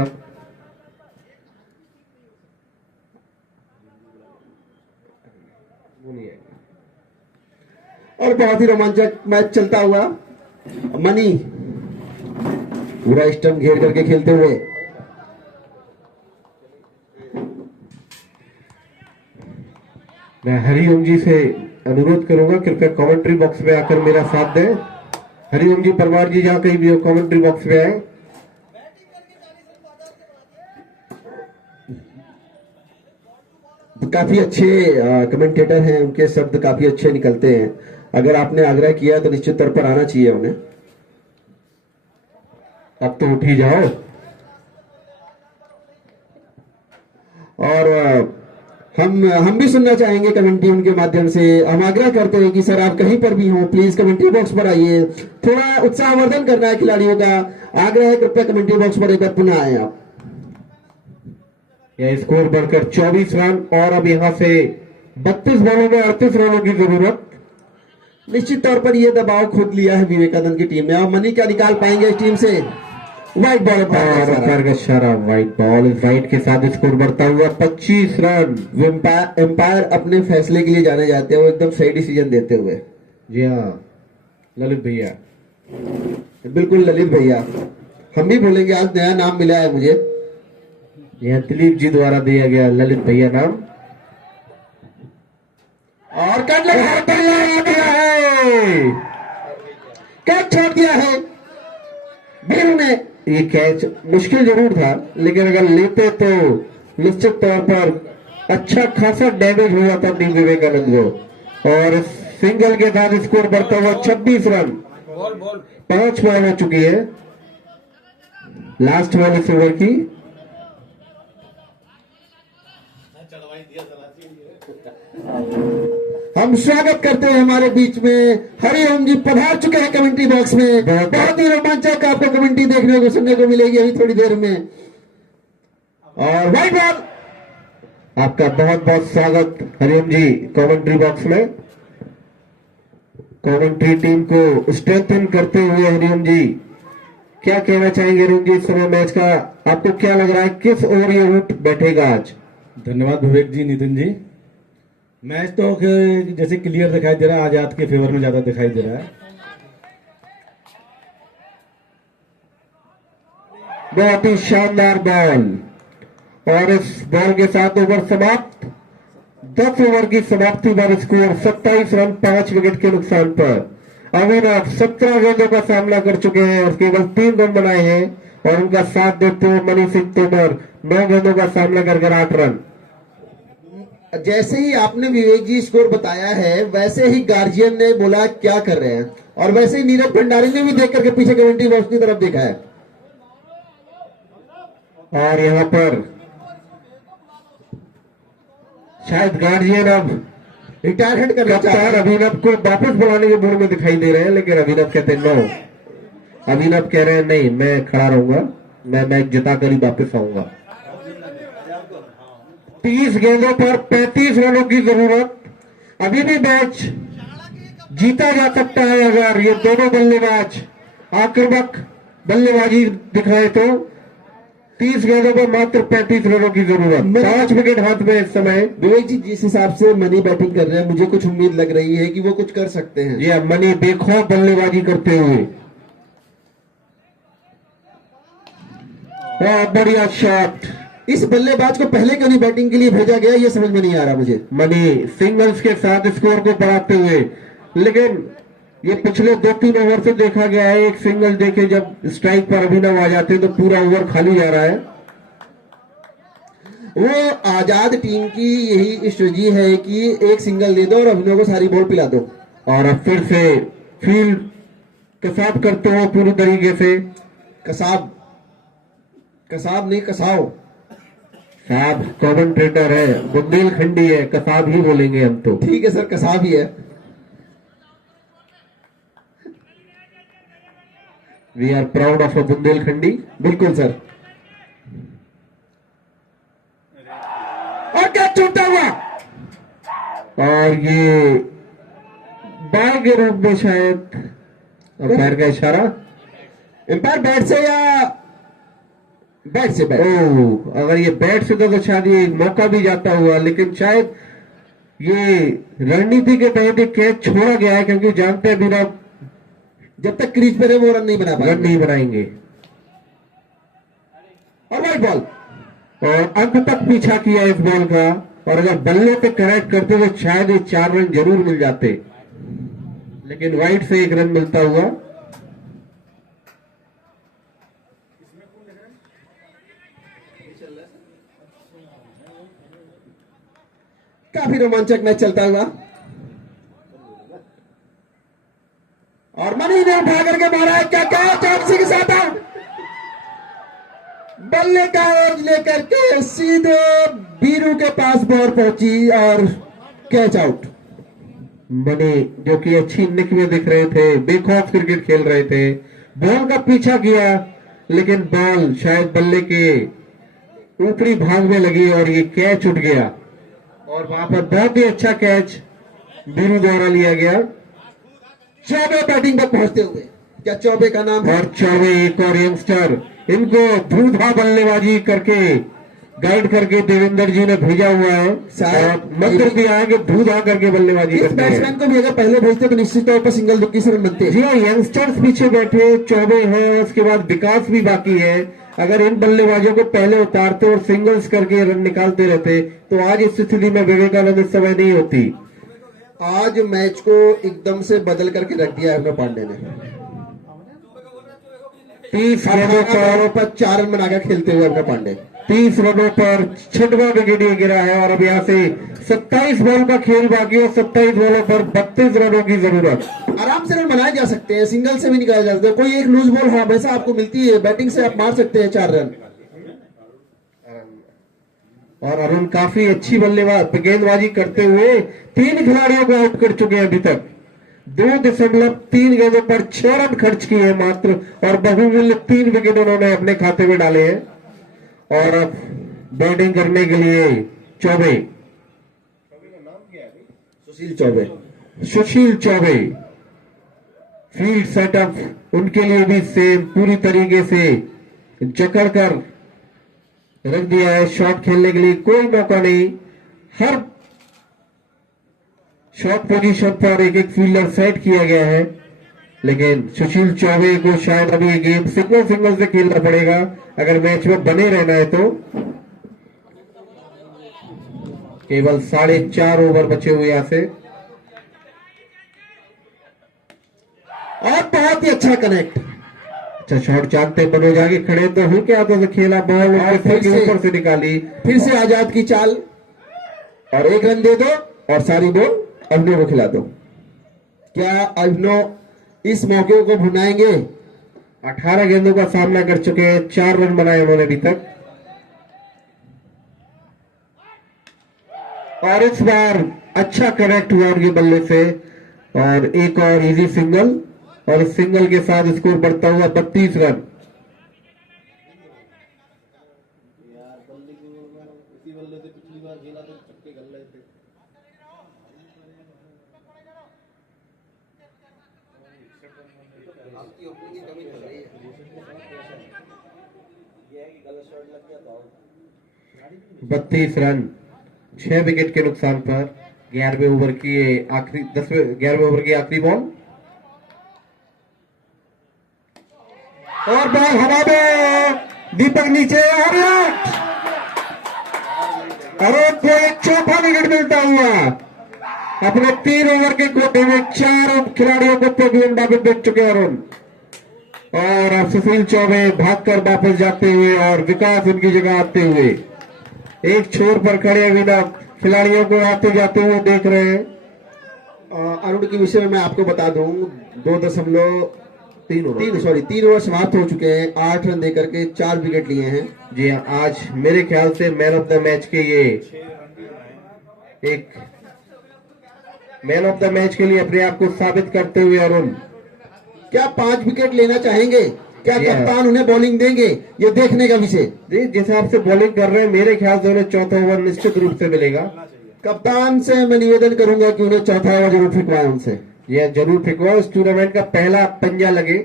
वो नहीं आएगी। और बहुत ही रोमांचक मैच चलता हुआ, मनी पूरा स्टंप घेर करके खेलते हुए, मैं हरिओम जी से अनुरोध करूंगा कृपया कमेंट्री बॉक्स में आकर मेरा साथ दें। हरिओम जी, परमार जी, जहां कहीं भी हो कमेंट्री बॉक्स में आए। काफी अच्छे कमेंटेटर हैं, उनके शब्द काफी अच्छे निकलते हैं। अगर आपने आग्रह किया तो निश्चित तौर पर आना चाहिए उन्हें। अब तो उठ ही जाओ। और हम भी सुनना चाहेंगे कमेंट्री उनके माध्यम से। हम आग्रह करते हैं कि सर आप कहीं पर भी हों, प्लीज कमेंट्री बॉक्स पर आइए। थोड़ा उत्साहवर्धन करना है खिलाड़ियों का। आग्रह है, कृपया कमेंट्री बॉक्स पर एक बार पुनः आए आप। यह स्कोर बढ़कर 24 रन और अब यहां से 32 बॉलों में 38 रनों की जरूरत। निश्चित तौर पर यह दबाव खुद लिया है विवेकानंद की टीम ने। अब मनी क्या निकाल पाएंगे इस टीम से? व्हाइट बॉल और अंपायर का इशारा, व्हाइट बॉल। इस व्हाइट के साथ स्कोर बढ़ता हुआ 25 रन। एम्पायर अपने फैसले के लिए जाने जाते हैं, वो एकदम सही डिसीजन देते हुए। जी हाँ ललित भैया, बिल्कुल ललित भैया, हम भी बोलेंगे, आज नया नाम मिला है मुझे। यह दिलीप जी द्वारा दिया गया ललित भैया नाम। और कट दिया है, कैच छोड़ दिया है भीरू ने। ये कैच मुश्किल जरूर था, लेकिन अगर लेते तो निश्चित तौर पर अच्छा खासा डैमेज हुआ था टीम विवेकानंद को। और सिंगल के साथ स्कोर बढ़ता हुआ 26 रन। 5 बॉल हो चुकी है, लास्ट बॉल इस ओवर की। हम स्वागत करते हैं हमारे बीच में हरिओम जी पधार चुके हैं कमेंट्री बॉक्स में। बहुत ही रोमांचक आपको कमेंट्री देखने को सुनने को मिलेगी अभी थोड़ी देर में। और व्हाइट बॉल, आपका बहुत बहुत स्वागत हरिओम जी कमेंट्री बॉक्स में। कमेंट्री टीम को स्ट्रेंथन करते हुए हरिओम जी क्या कहना चाहेंगे? हरिओम जी, इस समय मैच का आपको क्या लग रहा है, किस ओर ये रूट बैठेगा आज? धन्यवाद विवेक जी, नितिन जी। मैच तो जैसे क्लियर दिखाई दे रहा है, आजाद के फेवर में ज्यादा दिखाई दे रहा है। बहुत ही शानदार बॉल, और इस बॉल के साथ ओवर समाप्त। 10 ओवर की समाप्ति पर स्कोर 27 रन 5 विकेट के नुकसान पर। अविनाश 17 गेंदों का सामना कर चुके हैं और केवल 3 रन बनाए हैं, और उनका साथ देते हुए मनी सिंह तोमर 9 गेंदों का सामना कर 8 रन। जैसे ही आपने विवेक जी स्कोर बताया है, वैसे ही गार्जियन ने बोला क्या कर रहे हैं, और वैसे ही नीरज भंडारी ने भी देख करके पीछे कमेंट्री बॉक्स की तरफ देखा है। और यहां पर शायद गार्जियन अब रिटायरमेंट करना चाहते कप्तान हैं। अभिनव को वापस बुलाने के मूड में दिखाई दे रहे हैं, लेकिन अभिनव कहते हैं नो। अभिनव कह रहे हैं नहीं, मैं खड़ा रहूंगा, मैं मैच जिता कर ही वापस आऊंगा। 30 गेंदों पर 35 रनों की जरूरत। अभी भी मैच जीता जा सकता है अगर ये दोनों बल्लेबाज आक्रामक बल्लेबाजी दिखाए तो। 30 गेंदों पर मात्र 35 रनों की जरूरत। 5 विकेट हाथ में इस समय। विवेक जी, जिस हिसाब से मनी बैटिंग कर रहे हैं, मुझे कुछ उम्मीद लग रही है कि वो कुछ कर सकते हैं। जी मनी बेखौफ बल्लेबाजी करते हुए। बहुत बढ़िया शॉट। इस बल्लेबाज को पहले क्यों नहीं बैटिंग के लिए भेजा गया, ये समझ में नहीं आ रहा मुझे। मनी सिंगल्स के साथ स्कोर को बढ़ाते हुए, लेकिन ये पिछले 2-3 ओवर से देखा गया है, एक सिंगल देके जब स्ट्राइक पर अभिनव आ जाते हैं तो पूरा ओवर खाली जा रहा है। वो आजाद टीम की यही स्ट्रेटजी है कि एक सिंगल दे दो और अभिनव को सारी बॉल पिला दो। और अब फिर से फील्ड कसाब करते हो पूरी तरीके से। कसाब नहीं, कसाओ। साहब कमेंटेटर है, बुंदेलखंडी है, कसाब ही बोलेंगे हम तो। ठीक है सर, कसाब ही है। We are proud of a बुंदेलखंडी। बिल्कुल सर। और क्या छूटा हुआ, और ये बाय के रूप में शायद पैर का इशारा। एम्पायर बैट से या बैट से बैट? ओह, अगर ये बैट से तो शायद ये मौका भी जाता हुआ, लेकिन शायद ये रणनीति के तहत एक कैच छोड़ा गया है, क्योंकि जानते हैं बिना जब तक क्रीज पर है वो रन नहीं बना रन पाएंगे। नहीं बनाएंगे। और वाइट बॉल, और अंत तक पीछा किया इस बॉल का, और अगर बल्ले पे करेक्ट करते तो शायद ये 4 रन जरूर मिल जाते, लेकिन वाइड से 1 रन मिलता हुआ। काफी रोमांचक मैच चलता हुआ, और मनी ने उठा करके मारा है, क्या क्या चौकसी के साथ आउट। बल्ले का एज लेकर के सीधे बीरू के पास बॉल पहुंची और कैच आउट। मनी जो कि अच्छी निक में दिख रहे थे, बेखौफ क्रिकेट खेल रहे थे, बॉल का पीछा किया, लेकिन बॉल शायद बल्ले के ऊपरी भाग में लगी और ये कैच उठ गया, और वहां पर बहुत ही अच्छा कैच बीरू द्वारा लिया गया। चौबे बैटिंग पर पहुंचते हुए, क्या चौबे का नाम है? और चौबे एक और यंगस्टर, इनको धूधा बल्लेबाजी करके गाइड करके देवेंद्र जी ने भेजा हुआ है, और मंत्र दिया है कि धूधा करके बल्लेबाजी इस करते हैं। बैट्समैन को भी अगर पहले भेजते तो निश्चित तौर पर सिंगल दुक्की से रन बनते। जी हाँ, यंगस्टर्स पीछे बैठे, चौबे हैं, और उसके बाद विकास भी बाकी है। अगर इन बल्लेबाजों को पहले उतारते और सिंगल्स करके रन निकालते रहते तो आज इस स्थिति में विवेकानंद इस समय नहीं होती। आज मैच को एकदम से बदल करके रख दिया है पांडे ने। 30 रनों 18 बॉलों पर 4 रन बनाकर खेलते हुए अपने पांडे। 30 रनों पर 6वां विकेट ये गिरा है, और अब यहाँ से 27 बॉल का खेल बाकी है। 27 बॉलों पर 32 रनों की जरूरत। आराम से रन बनाए जा सकते हैं, सिंगल से भी निकाले जा सकते हैं। कोई एक लूज बॉल हमेशा आपको मिलती है, बैटिंग से आप मार सकते हैं 4 रन। और अरुण काफी अच्छी गेंदबाजी करते हुए 3 खिलाड़ियों को आउट कर चुके हैं अभी तक। 2.3 गेंदों पर 6 रन खर्च किए हैं मात्र, और बहुमूल्य 3 विकेट उन्होंने अपने खाते में डाले हैं। और अब बैटिंग करने के लिए चौबे, सुशील चौबे। फील्ड सेटअप उनके लिए भी सेम पूरी तरीके से जकड़ कर रख दिया है। शॉट खेलने के लिए कोई मौका नहीं, हर शॉट पोजीशन पर एक एक फील्डर सेट किया गया है, लेकिन सुशील चौबे को शायद अभी ये गेम सिंगल से खेलना पड़ेगा अगर मैच में बने रहना है तो। केवल 4.5 ओवर बचे हुए यहां से, और बहुत ही अच्छा कनेक्ट। अच्छा शॉट जानते मनोज आगे खड़े तो हल्के हाथों से खेला, बॉल उनके सिर के ऊपर से निकाली। फिर से आजाद की चाल, और 1 रन दे दो और सारी बॉल अभिनव को खिला दो। क्या अभिनव इस मौके को भुनाएंगे? 18 गेंदों का सामना कर चुके हैं, 4 रन बनाए उन्होंने अभी तक। और इस बार अच्छा कनेक्ट हुआ उनके बल्ले से, और एक और इजी सिंगल, और इस सिंगल के साथ स्कोर बढ़ता हुआ 32 रन। बत्तीस रन 6 विकेट के नुकसान पर 11वें ओवर की आखिरी 11वें ओवर की आखिरी बॉल, और बॉल हवा में, दीपक नीचे, अरुण को एक चौथा विकेट मिलता हुआ। अपने 3 ओवर के कोटे में 4 खिलाड़ियों को गेंदबाजी देख चुके हैं अरुण, और अब सुशील चौबे भागकर वापस जाते हुए और विकास उनकी जगह आते हुए एक छोर पर खड़े बिना खिलाड़ियों को आते जाते हुए देख रहे हैं। अरुण के विषय में मैं आपको बता दूं, 3 ओवर समाप्त हो चुके हैं, 8 रन देकर के 4 विकेट लिए हैं। जी हाँ, आज मेरे ख्याल से मैन ऑफ द मैच के ये एक मैन ऑफ द मैच के लिए अपने आप को साबित करते हुए अरुण। क्या 5 विकेट लेना चाहेंगे? क्या जी हाँ। कप्तान उन्हें बॉलिंग देंगे? ये देखने का विषय। जी जिस हिसाब से बॉलिंग कर रहे हैं मेरे ख्याल से उन्हें चौथा ओवर निश्चित रूप से मिलेगा। कप्तान से मैं निवेदन करूंगा कि उन्हें चौथा ओवर जरूर फेंकवाएं उनसे। यह जरूर फेंकवा, इस टूर्नामेंट का पहला पंजा लगे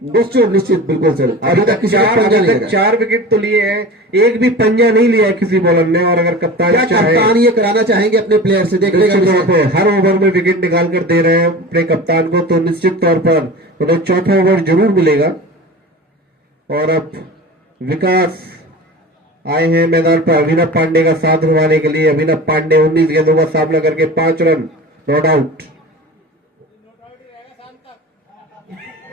निश्चित निश्चित बिल्कुल सर, अभी तक किसी का पंजा नहीं लगा। 4 विकेट तो लिए हैं, एक भी पंजा नहीं लिया है किसी बॉलर ने। और अगर कप्तान क्या चाहे कप्तान ये कराना चाहेंगे अपने प्लेयर से? देख निश्चित तौर लेगा पे हर ओवर में विकेट निकाल कर दे रहे हैं अपने कप्तान को, तो निश्चित तौर पर उन्हें चौथा ओवर जरूर मिलेगा। और अब विकास आए हैं मैदान पर अभिनव पांडे का साथ निभाने के लिए। अभिनव पांडे 19 गेंदों का सामना करके 5 रन, नॉट आउट।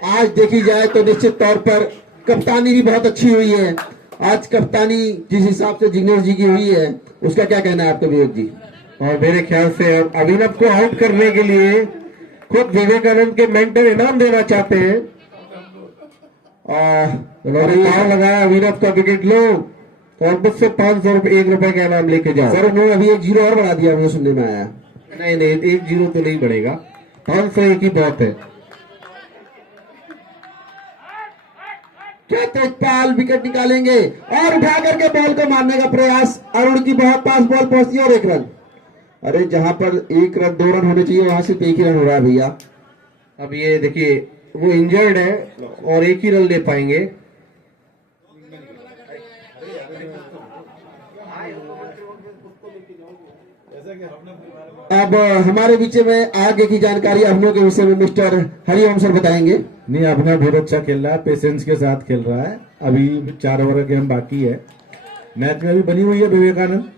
आज देखी जाए तो निश्चित तौर पर कप्तानी भी बहुत अच्छी हुई है। आज कप्तानी जिस हिसाब से जिग्नेश जी की हुई है, उसका क्या कहना है आपका विवेक जी? और मेरे ख्याल से अब अभिनव को आउट करने के लिए खुद विवेकानंद के मेंटर इनाम देना चाहते हैं। उन्होंने दाव लगाया अभिनव का विकेट लो और मुझसे 500 रुपए 1 रुपए का इनाम लेके जाओ। सर उन्होंने अभी 1-0 और बढ़ा दिया, मुझे सुनने में आया। नहीं नहीं, 1-0 तो नहीं बढ़ेगा, 501 ही बहुत है। क्या तेजपाल विकेट निकालेंगे और उठा करके बॉल को मारने का प्रयास। अरुण की बहुत पास बॉल पहुंचती है और 1 रन। अरे जहां पर 1 रन 2 रन होने चाहिए, वहां सिर्फ 1 ही रन हो रहा है भैया। अब ये देखिए वो इंजर्ड है और 1 ही रन ले पाएंगे। अब हमारे बीच में आगे की जानकारी अभिनव के विषय में मिस्टर हरिओम सर बताएंगे। नहीं, अभिनव बहुत अच्छा खेल रहा है, पेशेंस के साथ खेल रहा है। अभी 4 ओवर का गेम बाकी है। मैच में अभी बनी हुई है विवेकानंद,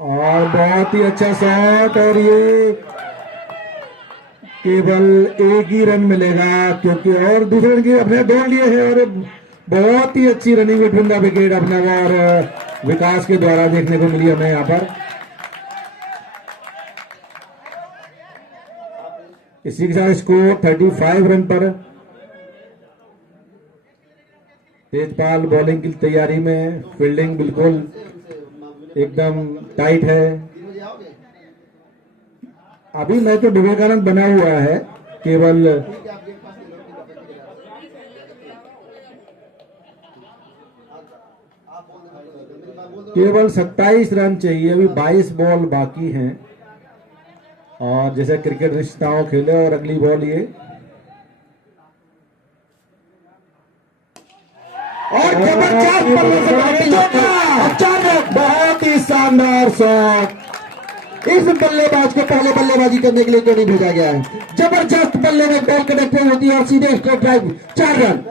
और बहुत ही अच्छा शॉट, और ये केवल 1 ही रन मिलेगा क्योंकि और दूसरे रन की अपने 2 लिए हैं। और बहुत ही अच्छी रनिंग बिटवीन द विकेट अभिनव और विकास के द्वारा देखने को मिली हमें यहाँ पर। इसी के साथ स्कोर 35 रन पर। तेजपाल बॉलिंग की तैयारी में, फील्डिंग बिल्कुल एकदम टाइट है। अभी मैं तो विवेकानंद बना हुआ है, केवल 27 रन चाहिए। अभी 22 बॉल बाकी हैं, और जैसे क्रिकेट रिश्ताओं खेले। और अगली बॉल ये, और जबरदस्त बल्ले से बैटिंग, अचानक बहुत ही शानदार शॉट। इस बल्लेबाज को पहले बल्लेबाजी करने के लिए क्यों नहीं भेजा गया है? जबरदस्त बल्ले में बॉल कनेक्टेड होती है और सीधे स्ट्रेट ड्राइव, 4 रन।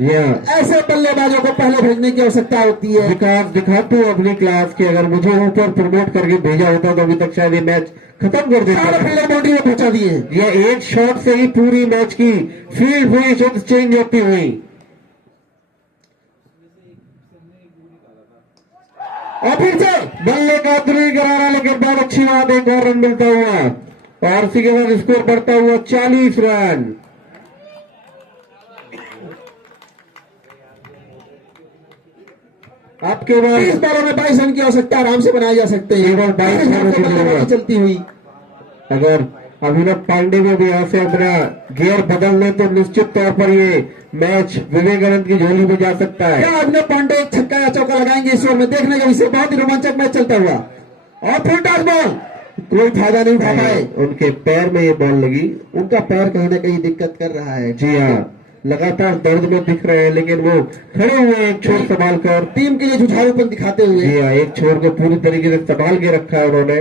ऐसे बल्लेबाजों को पहले भेजने की आवश्यकता होती है। विकास दिखाते हो अपनी क्लास की, अगर मुझे ऊपर प्रमोट करके भेजा होता तो अभी तक शायद ये मैच खत्म कर देता। फील्डर बाउंड्री में पहुंचा दिए। ये एक शॉट से ही पूरी मैच की फील्ड हुई, शुद्ध चेंज होती हुई। और फिर से बल्ले का दूरी करारा, लेकिन बहुत अच्छी बात, 1 और रन मिलता हुआ और उसी के बाद स्कोर बढ़ता हुआ 40 रन। आपके बाद 30 बॉलों में 22 रन की आवश्यकता आराम से बनाए जा सकते हैं। केवल 22 रनों की जरूरत चलती हुई। अगर अभिनव पांडे में भी यहाँ से अपना गियर बदल ले तो निश्चित तौर पर ये मैच विवेकानंद की झोली में जा सकता है। क्या अभिनव पांडे छक्का या चौका लगाएंगे इस ओवर में? देखने का विषय, बहुत ही रोमांचक मैच चलता हुआ। और फिर टॉस बॉल, कोई फायदा नहीं उठा पाए। उनके पैर में ये बॉल लगी। उनका पैर कहीं ना कहीं दिक्कत कर रहा है। जी हाँ, लगातार दर्द में दिख रहे हैं, लेकिन वो खड़े हुए हैं एक छोर संभाल कर, टीम के लिए जुझारूपन दिखाते हुए। जी हाँ, एक छोर को पूरी तरीके से संभाल के रखा है उन्होंने।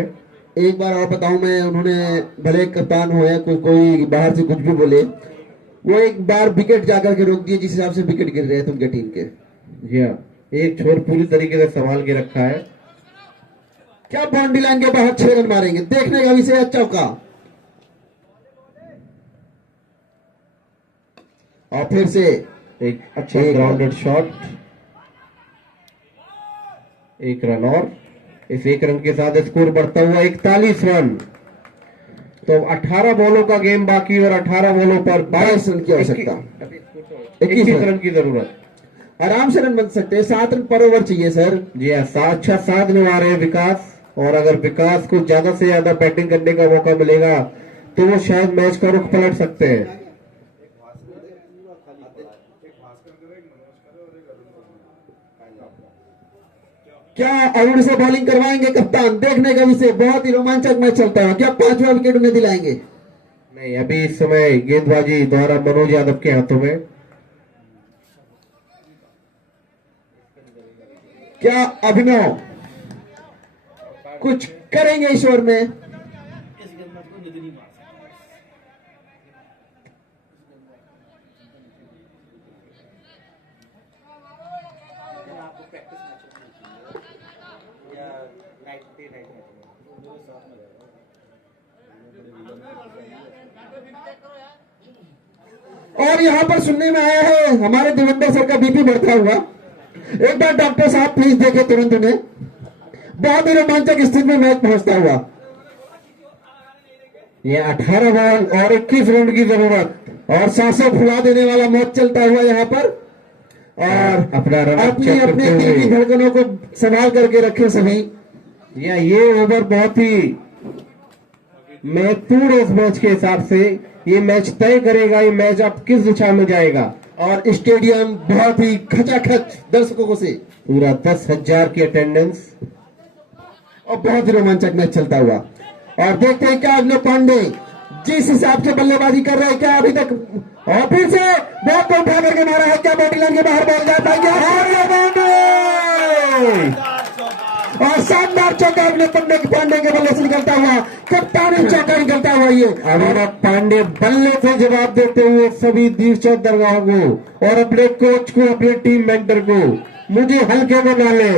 एक बार और बताऊं मैं, उन्होंने भले कप्तान हो या कोई बाहर से कुछ भी बोले, वो एक बार विकेट जाकर के रोक दिए जिस हिसाब से विकेट गिर रहे थे उनके टीम के। जी हाँ, एक छोर पूरी तरीके से संभाल के रखा है। क्या बाउंड्री लाइन के बाहर 6 रन मारेंगे? देखने का विषय, चौका। और फिर से एक अच्छा ग्राउंडेड शॉट, 1 रन, और इस 1 रन के साथ स्कोर बढ़ता हुआ 41 रन। तो 18 बॉलों का गेम बाकी और 18 बॉलों पर 22 रन की आवश्यकता, 21 रन की जरूरत। आराम से रन बन सकते हैं। 7 रन पर ओवर चाहिए सर। जी हाँ, अच्छा साथ निभा रहे हैं विकास, और अगर विकास को ज्यादा से ज्यादा बैटिंग करने का मौका मिलेगा तो वो शायद मैच का रुख पलट सकते हैं। क्या अरुण से बॉलिंग करवाएंगे कप्तान? देखने का विषय, बहुत ही रोमांचक मैच चलता है। क्या 5वां विकेट उन्हें दिलाएंगे? नहीं, अभी इस समय गेंदबाजी द्वारा मनोज यादव के हाथों में। क्या अभिनव कुछ करेंगे इस ओवर में? और यहाँ पर सुनने में आया है हमारे देवेंद्र सर का बीपी बढ़ता हुआ। एक बार डॉक्टर साहब प्लीज देखे तुरंत उन्हें। बहुत ही रोमांचक स्थिति में मैच पहुंचता हुआ। ये 18 बॉल और 21 रन की जरूरत और सांसों फुला देने वाला मैच चलता हुआ यहाँ पर। और अपना रन अपनी अपने दिल की धड़कनों को संभाल करके रखे सभी। ये ओवर बहुत ही महत्वपूर्ण है इस मैच के हिसाब से। ये मैच तय करेगा ये मैच अब किस दिशा में जाएगा। और स्टेडियम बहुत ही खचाखच दर्शकों से, पूरा 10,000 की अटेंडेंस और बहुत ही रोमांचक मैच चलता हुआ। और देखते हैं क्या अभिनव पांडे जिस हिसाब से बल्लेबाजी कर रहे हैं, क्या अभी तक, और फिर से बहुत को उठा करके मारा है, क्या बैटिंग लाइन के बाहर बॉल जाता है क्या? और शानदार चौका अभिनव पांडे के बल्ले से निकलता हुआ, कप्तानी चौका निकलता हुआ। ये अभिनव पांडे बल्ले से जवाब देते हुए सभी दीक्षित दरगाह को और अपने कोच को, अपने टीम मेंटर को, मुझे हल्के में ना ले,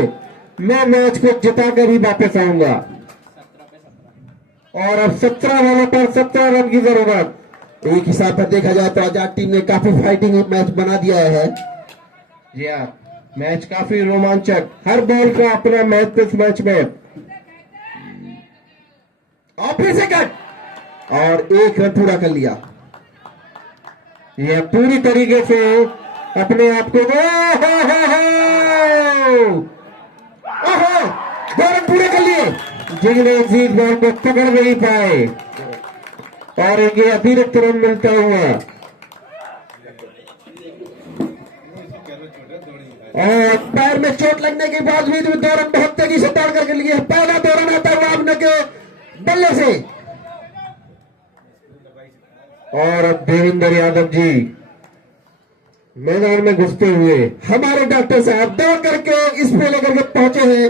मैं मैच को जिता कर ही वापस आऊंगा। और अब 17 बॉलों पर 17 रन की जरूरत। एक हिसाब पर देखा जाए तो आजाद टीम ने काफी फाइटिंग मैच बना दिया है। जी हाँ, मैच काफी रोमांचक, हर बॉल का अपना महत्व इस मैच में। और फिर से कट और 1 रन पूरा कर लिया। यह पूरी तरीके से अपने आप को 2 रन पूरे कर लिए, जिन्हें इस बॉल को पकड़ नहीं पाए और इनके अतिरिक्त रन मिलता हुआ। और पैर में चोट लगने के बावजूद भी 2 रन बहुत तेजी से दौड़ करके लिए। पहला 2 रन आता हुआ अपने के बल्ले से। और अब देवेंद्र यादव जी मैदान में घुसते हुए, हमारे डॉक्टर साहब दौड़ करके इस पे लेकर के पहुंचे हैं।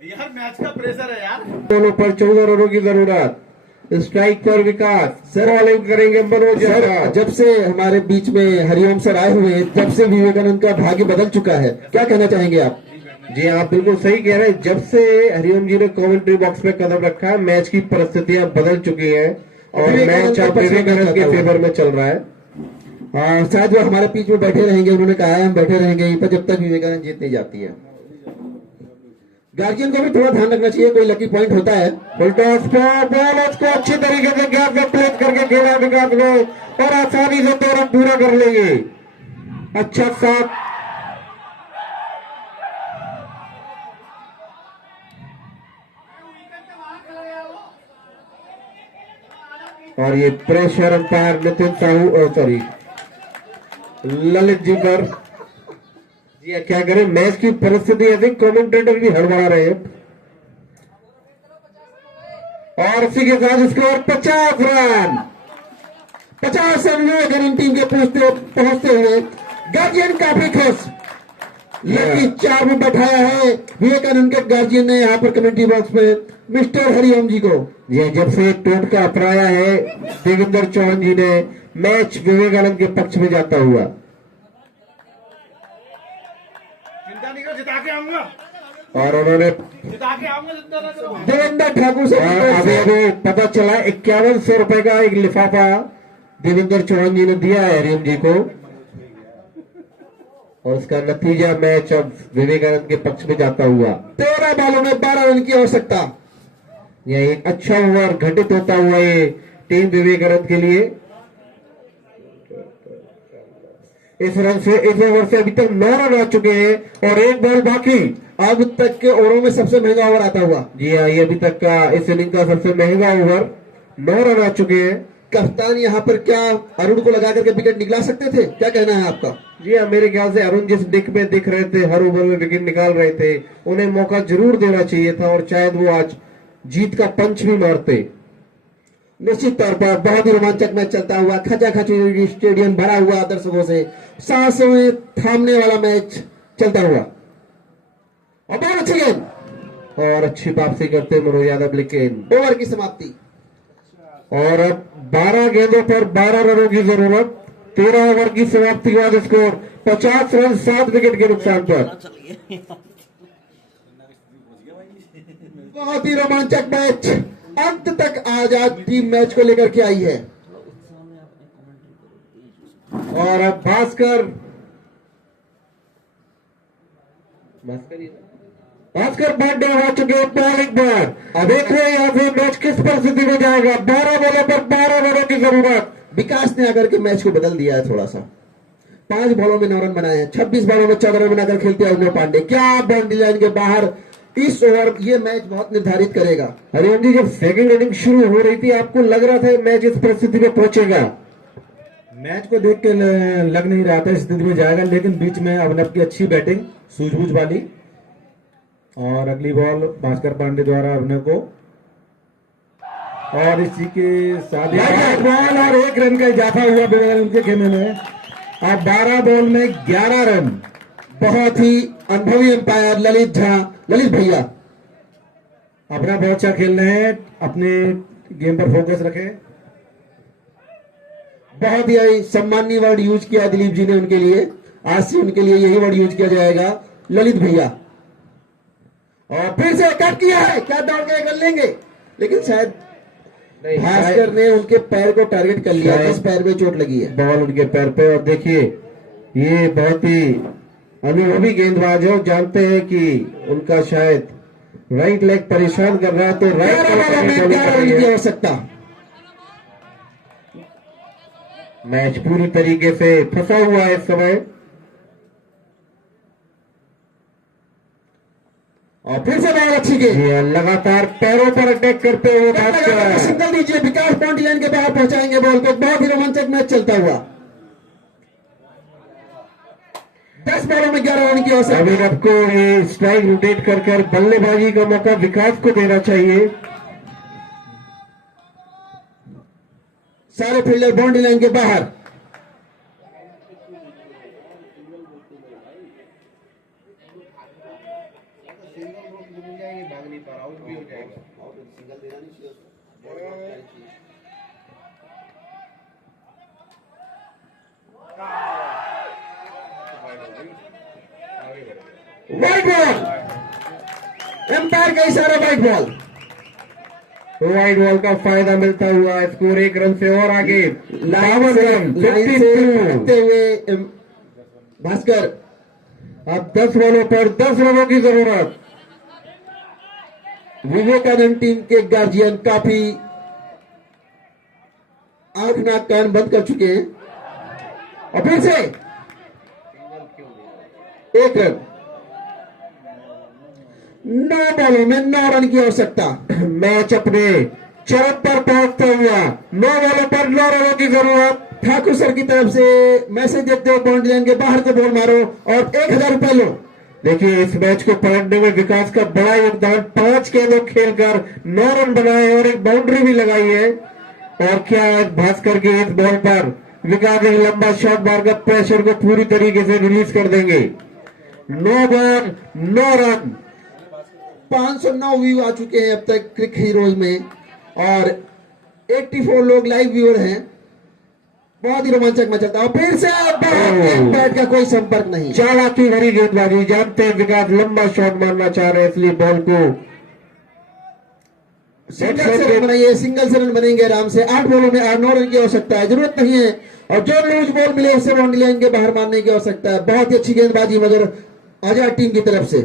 यार मैच का प्रेशर है यार। दोनों पर 14 रनों की जरूरत। स्ट्राइक पर विकास, बॉलिंग करेंगे मनोज यादव। जब से हमारे बीच में हरिओम सर आए हुए हैं, जब से विवेकानंद का भाग्य बदल चुका है। क्या कहना चाहेंगे आप? जी आप बिल्कुल सही कह रहे हैं। जब से हरिओम जी ने कमेंट्री बॉक्स में कदम रखा है, मैच की परिस्थितियां बदल चुकी हैं और मैच अब विवेकानंद के फेवर में चल रहा है। हाँ, शायद वो हमारे बीच में बैठे रहेंगे। उन्होंने कहा है हम बैठे रहेंगे यहीं पर जब तक विवेकानंद जीत नहीं जाती है। गार्जियन को भी थोड़ा ध्यान रखना चाहिए, कोई लकी पॉइंट होता है। फुलटॉस पर बॉल को अच्छी तरीके से गैप में प्लेस करके खेला विकास ने और आसानी से 2 रन पूरा कर लेंगे। अच्छा साथ और ये प्रेशर अंपायर नितिन साहू और सॉरी ललित जी पर। जी क्या करें, मैच की परिस्थिति ऐसी, कमेंटेटर भी हड़बड़ा रहे हैं। और इसी के साथ score 50 run. 50 run Vivekanand team के पहुंचते हुए गार्जियन काफी खुश। लकी 4 में बैठाया है विवेकानंद के गार्जियन ने यहाँ पर कमेंट्री बॉक्स में मिस्टर हरिओम जी को। ये जब से टोटका अपनाया है देवेंद्र चौहान जी ने, मैच विवेकानंद के पक्ष में जाता हुआ। चिंता नहीं करो, जिता के आऊंगा, और उन्होंने जिता के आऊंगा। देवेंद्र ठाकुर से अभी पता चला 5100 रुपए का एक लिफाफा देवेंद्र चौहान जी ने दिया है हरिओम जी को और उसका नतीजा मैच अब विवेकानंद के पक्ष में जाता हुआ। 13 बॉलों में 12 रन की आवश्यकता। यह एक अच्छा ओवर घटित होता हुआ ये टीम विवेकानंद के लिए। इस ओवर से अभी तक 9 रन आ चुके हैं और 1 बॉल बाकी। अब तक के ओवरों में सबसे महंगा ओवर आता हुआ। जी हाँ, ये अभी तक का इस इनिंग का सबसे महंगा ओवर। 9 रन आ चुके हैं कप्तान यहाँ पर क्या अरुण को लगा करके विकेट निकला सकते थे? क्या कहना है आपका? जी हाँ, मेरे ख्याल से अरुण जिस दिख में दिख रहे थे, हर ओवर में विकेट निकाल रहे थे, उन्हें मौका जरूर देना चाहिए था और शायद वो आज जीत का पंच भी मारते। निश्चित तौर पर बहुत ही रोमांचक मैच चलता हुआ, खचाखची स्टेडियम भरा हुआ दर्शकों से, सांसों में थामने वाला मैच चलता हुआ। और बहुत अच्छी गेंद और अच्छी वापसी करते मनोज यादव, लेकिन ओवर की समाप्ति। और अब 12 गेंदों पर 12 रनों की जरूरत। 13 ओवर की समाप्ति के बाद स्कोर 50 रन 7 विकेट के नुकसान पर। बहुत ही रोमांचक मैच, अंत तक आजाद टीम मैच को लेकर के आई है। और अब भास्कर पांडे हो चुके हैं बॉलिंग पर। अब देखो यहाँ से मैच किस परिस्थिति में जाएगा। 12 बॉलों पर 12 रनों की जरूरत। विकास ने आकर के मैच को बदल दिया है थोड़ा सा। 5 बॉलों में 9 रन बनाए हैं, 26 बॉलों में 14 रन बनाकर खेलते हैं अभिनव पांडे। क्या बाउंड्री लाइन के बाहर इस ओवर ये मैच बहुत निर्धारित करेगा। हरिओम जी, जब सेकंड इनिंग शुरू हो रही थी आपको लग रहा था मैच इस परिस्थिति में पहुंचेगा? मैच को देख के लग नहीं रहा था इस स्थिति में जाएगा, लेकिन बीच में अभिनव की अच्छी बैटिंग सूझबूझ वाली, और अगली बॉल भास्कर पांडे द्वारा अभिनव को, और इसी के साथ बॉल और 1 रन का इजाफा हुआ उनके खेमे में। अब 12 बॉल में 11 रन। बहुत ही अनुभवी अंपायर ललित झा, ललित भैया अपना बहुत अच्छा खेल रहे हैं, अपने गेम पर फोकस रखें। बहुत ही सम्माननीय वर्ड यूज किया दिलीप जी ने उनके लिए। आज से उनके लिए यही वर्ड यूज किया जाएगा, ललित भैया। और फिर से कट किया है, क्या दौड़ के कर लेंगे, लेकिन शायद भास्कर ने उनके पैर को टारगेट कर लिया, इस पैर में चोट लगी है। बॉल उनके पैर पे। और देखिए ये बहुत ही अनुभवी गेंदबाज है, जानते हैं कि उनका शायद राइट लेग परेशान कर रहा है, तो राइट रन की आवश्यकता। मैच पूरी तरीके से फंसा हुआ है इस समय। और फिर से बहुत अच्छी गेंद, लगातार पैरों पर अटैक करते हुए भास्कर। सिंगल दीजिए, विकास बाउंड्री लाइन के बाहर पहुंचाएंगे बॉल को। बहुत ही रोमांचक मैच चलता हुआ। 10 बॉलों में 11 रन की आवश्यकता। अभिनव को ये स्ट्राइक रोटेट कर बल्लेबाजी का मौका विकास को देना चाहिए। सारे फील्डर बाउंड्री लाइन के बाहर। भाग नहीं पा रहा, आउट भी हो जाएगा। सिंगल देना नहीं चाहिए उसको। वाइड बॉल, एम्पायर का इशारा, वाइड बॉल। वाइड बॉल का फायदा मिलता हुआ स्कोर 1 रन से और आगे। लाइन से भागते हुए भास्कर। अब 10 बॉलों पर 10 रनों की जरूरत। विवेकानंद टीम के गार्जियन काफी आंख नाक कान बंद कर चुके हैं। और फिर से 1 रन। 9 बॉलों में 9 रन की आवश्यकता। मैच अपने चरम पर पहुंचता हुआ 9 बॉलों पर 9 रनों की जरूरत। ठाकुर सर की तरफ से मैसेज देते हो, बाउंड्री लाइन के बाहर को बॉल मारो और 1000 रुपए लो। देखिए इस मैच को पलटने में विकास का बड़ा योगदान। 5 गेंदों खेलकर 9 रन बनाए और एक बाउंड्री भी लगाई है। और क्या भास्कर के इस बॉल पर विकास एक लंबा शॉट मारकर प्रेशर को पूरी तरीके से रिलीज कर देंगे। 9 बॉल 9 रन। 509 व्यू आ चुके हैं अब तक क्रिक हीरोज में, और 84 लोग लाइव व्यूअर हैं। बहुत ही रोमांचक मैच चलता है। और फिर से बैट का कोई संपर्क नहीं। चालाकी भरी गेंदबाजी। जानते हैं विकास लंबा शॉट मारना चाह रहे हैं, इसलिए बॉल को सिंगल से रन बनाइए, सिंगल से रन बनेंगे आराम से। 8 बॉलों में 9 रन की आवश्यकता है, जरूरत नहीं है। और जो लूज बॉल मिले उसे बाउंड्री लाइन के बाहर मारने की आवश्यकता है। बहुत ही अच्छी गेंदबाजी मगर आजाद टीम की तरफ से।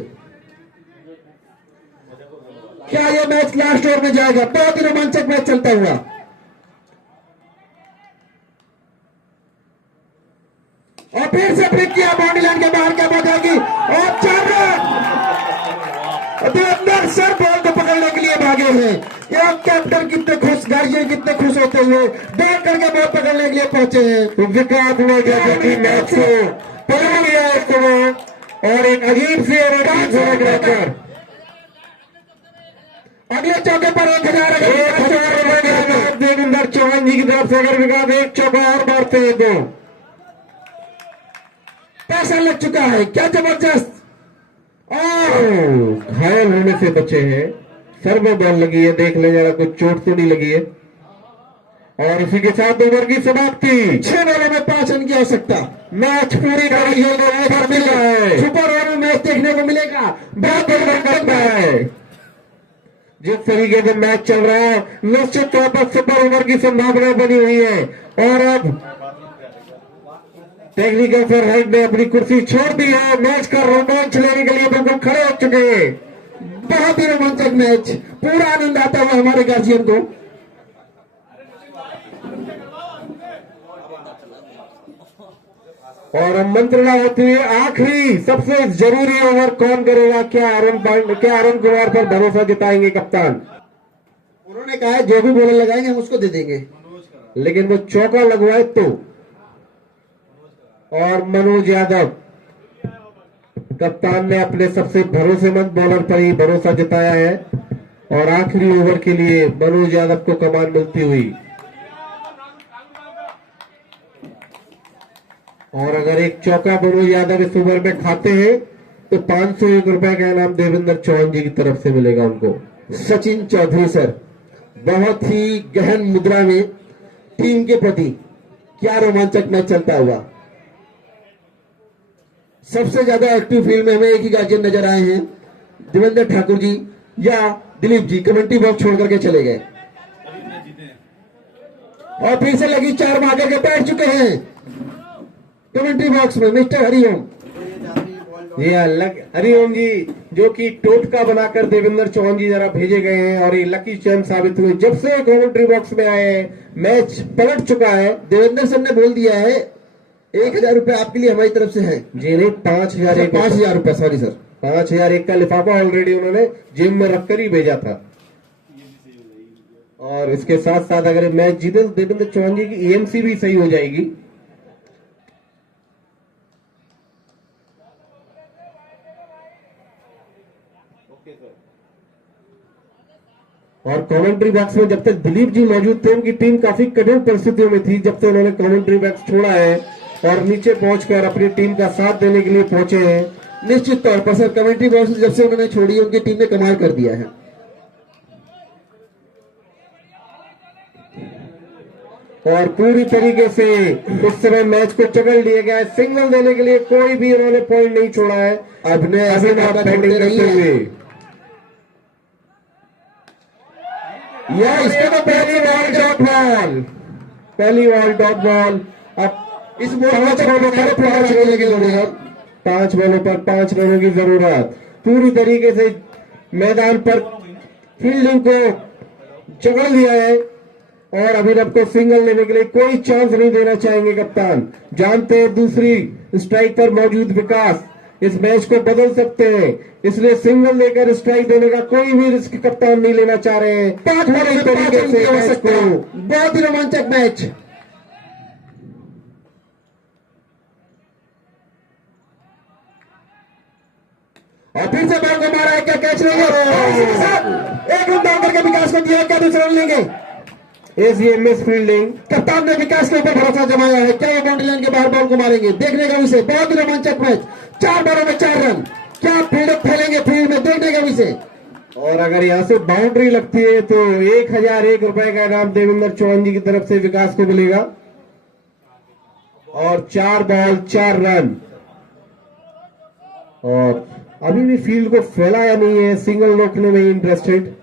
क्या यह मैच लास्ट ओवर में जाएगा? बहुत ही रोमांचक मैच चलता हुआ। और फिर से फ्लिक किया, बाउंड्री लाइन के बाहर क्या बात होगी, और 4 रन। देवेंद्र सर बॉल को पकड़ने के लिए भागे हैं। ये कैप्टन कितने खुश, गार्जियन कितने खुश होते हुए दौड़ करके बॉल पकड़ने के लिए पहुंचे हैं। विकास ने जैसे कि मैच को पकड़ लिया इस समय और एक अजीब सी रन अगले चौके पर 1000 देवेंद्र चौहान जी की तरफ से अगर विकास एक चौका और मारते हैं तो पैसा लग चुका है। क्या जबरदस्त, घायल होने से बचे हैं। सर में बॉल लगी है, देख ले जरा कुछ चोट तो नहीं लगी है। और इसी के साथ ओवर की समाप्ति। 6 बॉलों में 5 रन की आवश्यकता। मैच पूरी तरीके से सुपर ओवर में मैच देखने को मिलेगा। बहुत बड़ा करता है। जिस तरीके से मैच चल रहा है निश्चित तौर पर सुपर ओवर की संभावना बनी हुई है। और अब टेक्निकल सरहेड ने अपनी कुर्सी छोड़ दी है। मैच का रोमांच लेने के लिए बिल्कुल खड़े हो चुके हैं। बहुत ही रोमांचक मैच, पूरा आनंद आता हुआ हमारे गार्जियन को। और अब मंत्रणा होती है आखिरी सबसे जरूरी ओवर कौन करेगा। क्या अरुण कुमार पर भरोसा जताएंगे कप्तान। उन्होंने कहा है जो भी बॉलर लगाएंगे हम उसको दे देंगे, लेकिन वो चौका लगवाए तो। और मनोज यादव कप्तान ने अपने सबसे भरोसेमंद बॉलर पर ही भरोसा जताया है और आखिरी ओवर के लिए मनोज यादव को कमान मिलती हुई। और अगर एक चौका मनोज यादव इस ओवर में खाते हैं तो 501 रुपए का इनाम देवेंद्र चौहान जी की तरफ से मिलेगा उनको। सचिन चौधरी सर बहुत ही गहन मुद्रा में टीम के प्रति क्या रोमांचक मैच चलता हुआ। सबसे ज्यादा एक्टिव फील्ड में हमें एक ही गार्जियन नजर आए हैं, देवेंद्र ठाकुर जी या दिलीप जी। कमेंट्री बॉक्स छोड़ करके चले गए और फिर से लगी 4 मार करके बैठ चुके हैं कमेंट्री बॉक्स में मिस्टर हरिओम। जी हरिओम जी जो कि टोटका बनाकर देवेंद्र चौहान जी जरा भेजे गए हैं और ये लकी चैन साबित हुए। जब से कमेंट्री बॉक्स में आए हैं मैच पलट चुका है। देवेंद्र सर ने बोल दिया है 1000 रुपए आपके लिए हमारी तरफ से है। जी नहीं 5000 5000 रुपए, सॉरी सर 5001 का लिफाफा ऑलरेडी उन्होंने जिम में रखकर ही भेजा था। और इसके साथ साथ अगर मैच जीते तो देवेंद्र चौहान जी की ईएमसी भी सही हो जाएगी। और कमेंट्री बॉक्स में जब तक दिलीप जी मौजूद थे उनकी टीम काफी कठिन परिस्थितियों में थी। जब से उन्होंने कमेंट्री बॉक्स छोड़ा है और नीचे पहुंचकर अपनी टीम का साथ देने के लिए पहुंचे हैं। निश्चित तौर पर सर कमेंट्री बॉक्स जब से उन्होंने छोड़ी उनकी टीम ने कमाल कर दिया है। और पूरी तरीके से इस समय मैच को चकल लिया गया है। सिंगल देने के लिए कोई भी उन्होंने पॉइंट नहीं छोड़ा है। अभिनय ऐसे बैटिंग करते हुए या इसको तो पहली बॉल डॉट बॉल। अब इस बॉल पर 5 रन की जरूरत, 5 बॉलों पर 5 रनों की जरूरत। पूरी तरीके से मैदान पर फील्डिंग को जकड़ लिया है और अभिनव को सिंगल लेने के लिए कोई चांस नहीं देना चाहेंगे कप्तान। जानते हैं दूसरी स्ट्राइक पर मौजूद विकास इस मैच को बदल सकते हैं, इसलिए सिंगल लेकर स्ट्राइक देने का कोई भी रिस्क कप्तान नहीं लेना चाह रहे हैं। 5 बॉलों से 5 रन की आवश्यकता। बहुत ही रोमांचक मैच। और फिर से बॉल को मारा है, क्या कैच नहीं है। 1 रन डाउन करके विकास को दिया, क्या दूसरा रन लेंगे। एसीएमएस फील्डिंग कप्तान ने विकास के ऊपर भरोसा जमाया है। क्या ये बाउंड्री लाइन के बाहर बॉल को मारेंगे, देखने का विषय। बहुत ही रोमांचक मैच, 4 बॉलों में 4 रन। क्या फील्ड फैलेंगे फील्ड में, देखने का विषय। और अगर यहाँ से बाउंड्री लगती है तो 1001 रुपए का इनाम देवेंद्र चौहान जी की तरफ से विकास को मिलेगा। और 4 बॉल 4 रन। और अभी भी फील्ड को फैलाया नहीं है, सिंगल रोकने में इंटरेस्टेड।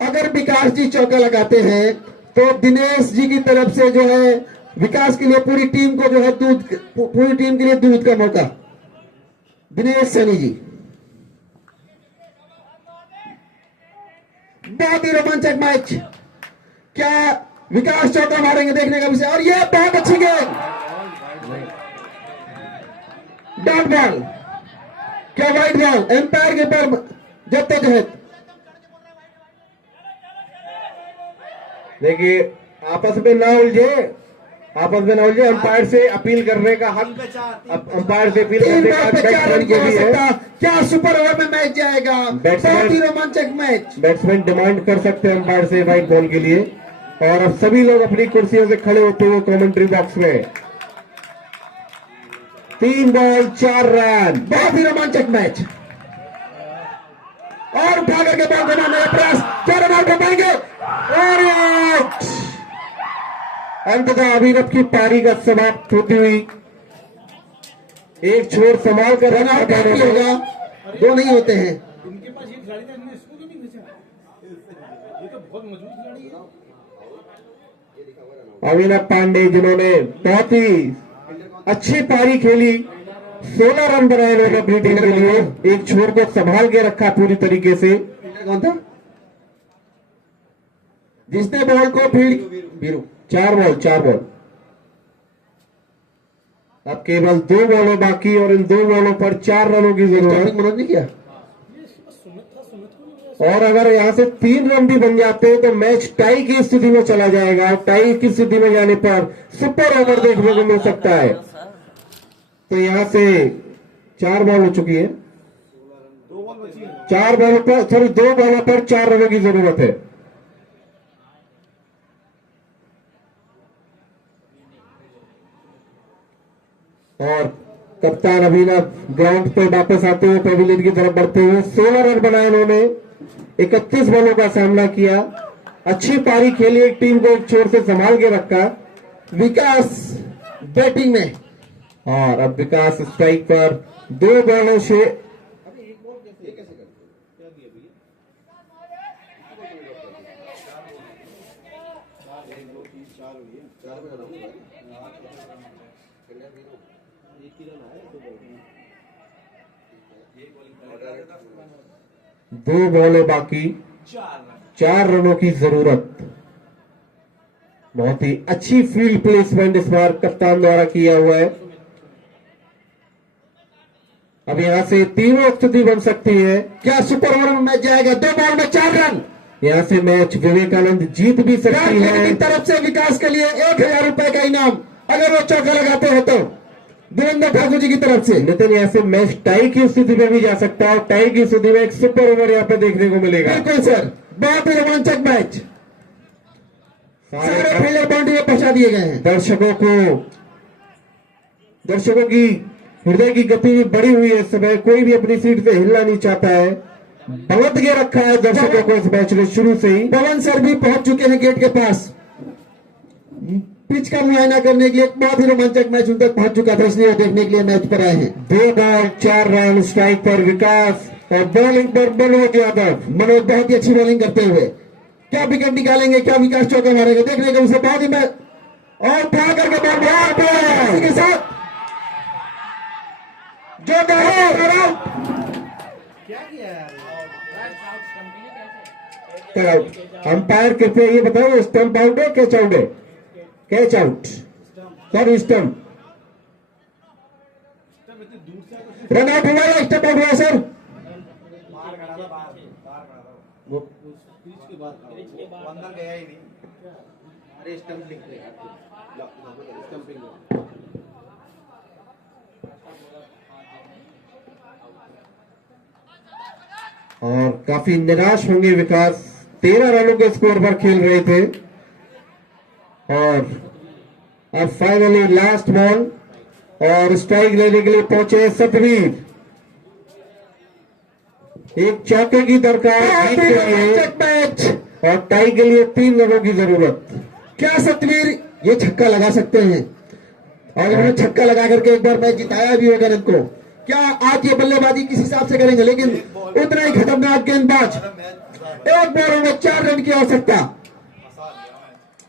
अगर विकास जी चौका लगाते हैं तो दिनेश जी की तरफ से जो है विकास के लिए पूरी टीम को जो है पूरी टीम के लिए दूध का मौका। दिनेश सैनी जी, बहुत ही रोमांचक मैच। क्या विकास चौका मारेंगे, देखने का विषय। और ये बहुत अच्छी गेंद, डॉट बॉल, क्या वाइड बॉल, एम्पायर के ऊपर जद्दोजहद। देखिए आपस में ना उलझे, अंपायर से अपील करने का हक, अंपायर से अपील 3 करने का बॉल हक पे 4 रन बैट्समैन की को भी है। आवश्यकता, क्या सुपर ओवर में मैच जाएगा? बहुत ही रोमांचक मैच। बैट्समैन डिमांड कर सकते हैं अंपायर से वाइड बॉल के लिए, और अब सभी लोग अपनी कुर्सियों से खड़े होते हुए कमेंट्री बॉक्स में। 3 बॉल 4 रन, बहुत ही रोमांचक मैच। और उठा करके बॉल बनाने का प्रयास, क्या रन आउट हो पाएंगे? और आउट। अंततः अभिनव की पारी का समाप्त होती हुई एक छोर संभाल कर रन आउट एक ही होगा, 2 नहीं होते हैं। इनके पास ये खिलाड़ी था, इन्होंने इसको क्यों नहीं भेजा? ये तो बहुत मजबूत खिलाड़ी है। अभिनव पांडे जिन्होंने बहुत ही अच्छी पारी खेली, 16 रन बनाए इन्होंने अपनी टीम के लिए, एक छोर को संभाल के रखा पूरी तरीके से। कौन था जिसने बॉल को फील्ड? बीरू। 4 बॉल। अब केवल 2 बॉलें बाकी, और इन 2 बॉलों पर 4 रनों की जरूरत। मनोज ने किया। और अगर यहां से 3 रन भी बन जाते हैं तो मैच टाई की स्थिति में चला जाएगा, और टाई की स्थिति में जाने पर सुपर ओवर देखने को मिल सकता है। तो यहां से 4 बॉल हो चुकी है, 4 बॉलों पर, सॉरी 2 बॉलों पर 4 रनों की जरूरत है। और कप्तान अभिनव ग्राउंड पे वापस आते हुए पेविलियन की तरफ बढ़ते हुए 16 रन बनाए इन्होंने, 31 बॉलों का सामना किया, अच्छी पारी खेली, एक टीम को एक छोर से संभाल के रखा। विकास बैटिंग में, और अब विकास स्ट्राइक पर 2 बॉलों से दो बॉलें बाकी, 4 रनों की जरूरत। बहुत ही अच्छी फील्ड प्लेसमेंट इस बार कप्तान द्वारा किया हुआ है। अब यहां से तीनों स्थिति बन सकती है, क्या सुपर ओवर में मैच जाएगा? 2 बॉल में 4 रन। यहां से मैच विवेकानंद जीत भी सकती है। की तरफ से विकास के लिए 1000 रुपए का इनाम, अगर वो चौका लगाते हो तो देवेंद्र ठाकुर जी की तरफ से। नितिन, यहां से मैच टाई की स्थिति में भी जा सकता है, और टाई की स्थिति में एक सुपर ओवर यहां पे देखने को मिलेगा। बिल्कुल सर, बहुत ही रोमांचक मैच। सारे सारे फील्डर बाउंड्री में पहुंचा दिए गए हैं। दर्शकों की हृदय की गति भी बढ़ी हुई है इस समय, कोई भी अपनी सीट से हिलना नहीं चाहता है, बलद के रखा है दर्शकों को इस मैच ने शुरू से ही। पवन सर भी पहुंच चुके हैं गेट के पास पिच का मुआयना करने के लिए। एक बहुत ही रोमांचक मैच उन तक पहुंच चुका था, इसलिए वो देखने के लिए मैच पर आए हैं। 2 बॉल 4 रन, स्ट्राइक पर विकास और बॉलिंग पर मनोज यादव। मनोज बहुत ही अच्छी बॉलिंग करते हुए, क्या विकेट निकालेंगे, क्या विकास चौका मारेंगे, देखने को उसे बहुत ही मैच। और उठा करके बॉल के साथ जो आउट। अंपायर कृपया ये बताओ, स्टंप आउट है कैच आउट है? Catch out, sorry stump. Run out हुआ या स्टंप आउट हुआ सर? अंदर गया ही नहीं। अरे स्टंप लिखते हैं, स्टंपिंग। और काफी निराश होंगे विकास, 13 रनों के स्कोर पर खेल रहे थे, और अब फाइनली लास्ट बॉल और स्ट्राइक लेने के लिए पहुंचे सतवीर। एक चौके की दरकार जीत के लिए, मैच और टाई के लिए 3 रनों की जरूरत। क्या सतवीर ये छक्का लगा सकते हैं? और इन्होंने छक्का लगा करके एक बार मैच जिताया भी होगा इनको। क्या आज ये बल्लेबाजी किस हिसाब से करेंगे? लेकिन उतना ही खतरनाक गेंदबाज, 1 बॉल में 4 रन की आवश्यकता।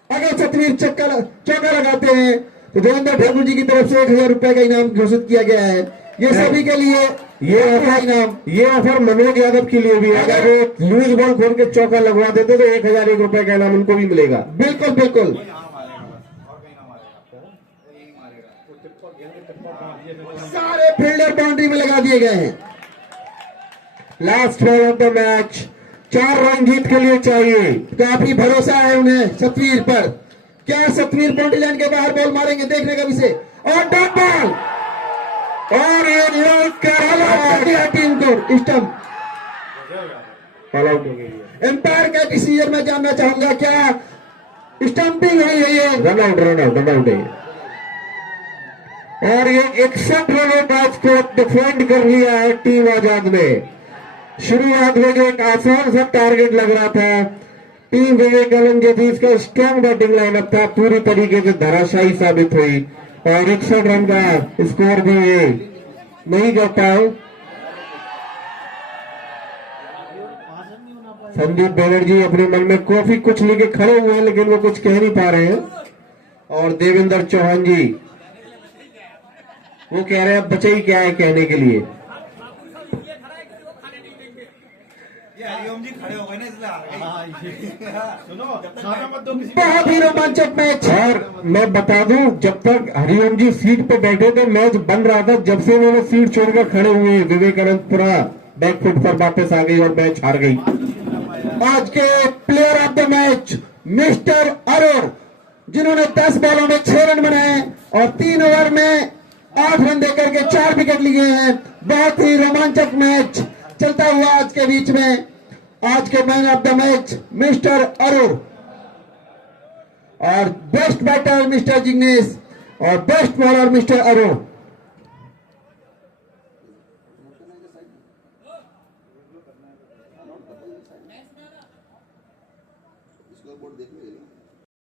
अगर सतवीर चौका लगाते हैं तो देवेंद्र ठाकुर जी की तरफ से 1000 रुपए का इनाम घोषित किया गया है। ये सभी के लिए ये ऑफर मनोज यादव के लिए भी है। अगर वो लूज बॉल खोल के चौका लगवा देते तो 1001 रुपए का इनाम उनको भी मिलेगा। बिल्कुल बिल्कुल। सारे फील्डर बाउंड्री में लगा दिए गए हैं। Last ball of the match, 4 run जीत के लिए चाहिए। काफी भरोसा है उन्हें सतवीर पर। क्या सतवीर बाउंड्री लाइन के बाहर बॉल मारेंगे, देखने का विषय। और डॉट बॉल, और ये लॉक कर दिया टीम को स्टंप। ऑल आउट हो गई है। एम्पायर का डिसीजन मैं जानना चाहूंगा, क्या स्टंपिंग हुई है ये? रन आउट है। और ये 61 रनों मैच को डिफेंड कर लिया है टीम आजाद ने। शुरुआत में जो एक आसान सा टारगेट लग रहा था, टीम विवेकानंद जो थी इसका स्ट्रॉन्ग बैटिंग लाइनअप था, पूरी तरीके से धराशायी साबित हुई और 61 रन का स्कोर भी ये नहीं कर पाए। संदीप बनर्जी अपने मन में कॉफी कुछ लेके खड़े हुए हैं, लेकिन वो कुछ कह नहीं पा रहे हैं। और देवेंद्र चौहान जी वो कह रहे हैं बचे ही क्या है कहने के लिए। ये हरिओम जी खड़े हो गए ना इसलिए आ गए। सुनो खाना मत दो किसी बहुत ही रोमांचक मैच। और मैं बता दूं, जब तक हरिओम जी सीट पे बैठे थे मैच बन रहा था, जब से उन्होंने सीट छोड़कर खड़े हुए, विवेकानंद पूरा बैकफुट पर वापस आ गई और मैच हार गई। आज के player of the match mister Aror, जिन्होंने 10 बॉलों में 6 रन बनाए और 3 ओवर में 8 रन देकर के 4 विकेट लिए हैं। बहुत ही रोमांचक मैच चलता हुआ आज के बीच में। आज के man of the match mister Aror और बेस्ट बैटर मिस्टर जिग्नेश और best bowler mister Aror. Score board देखने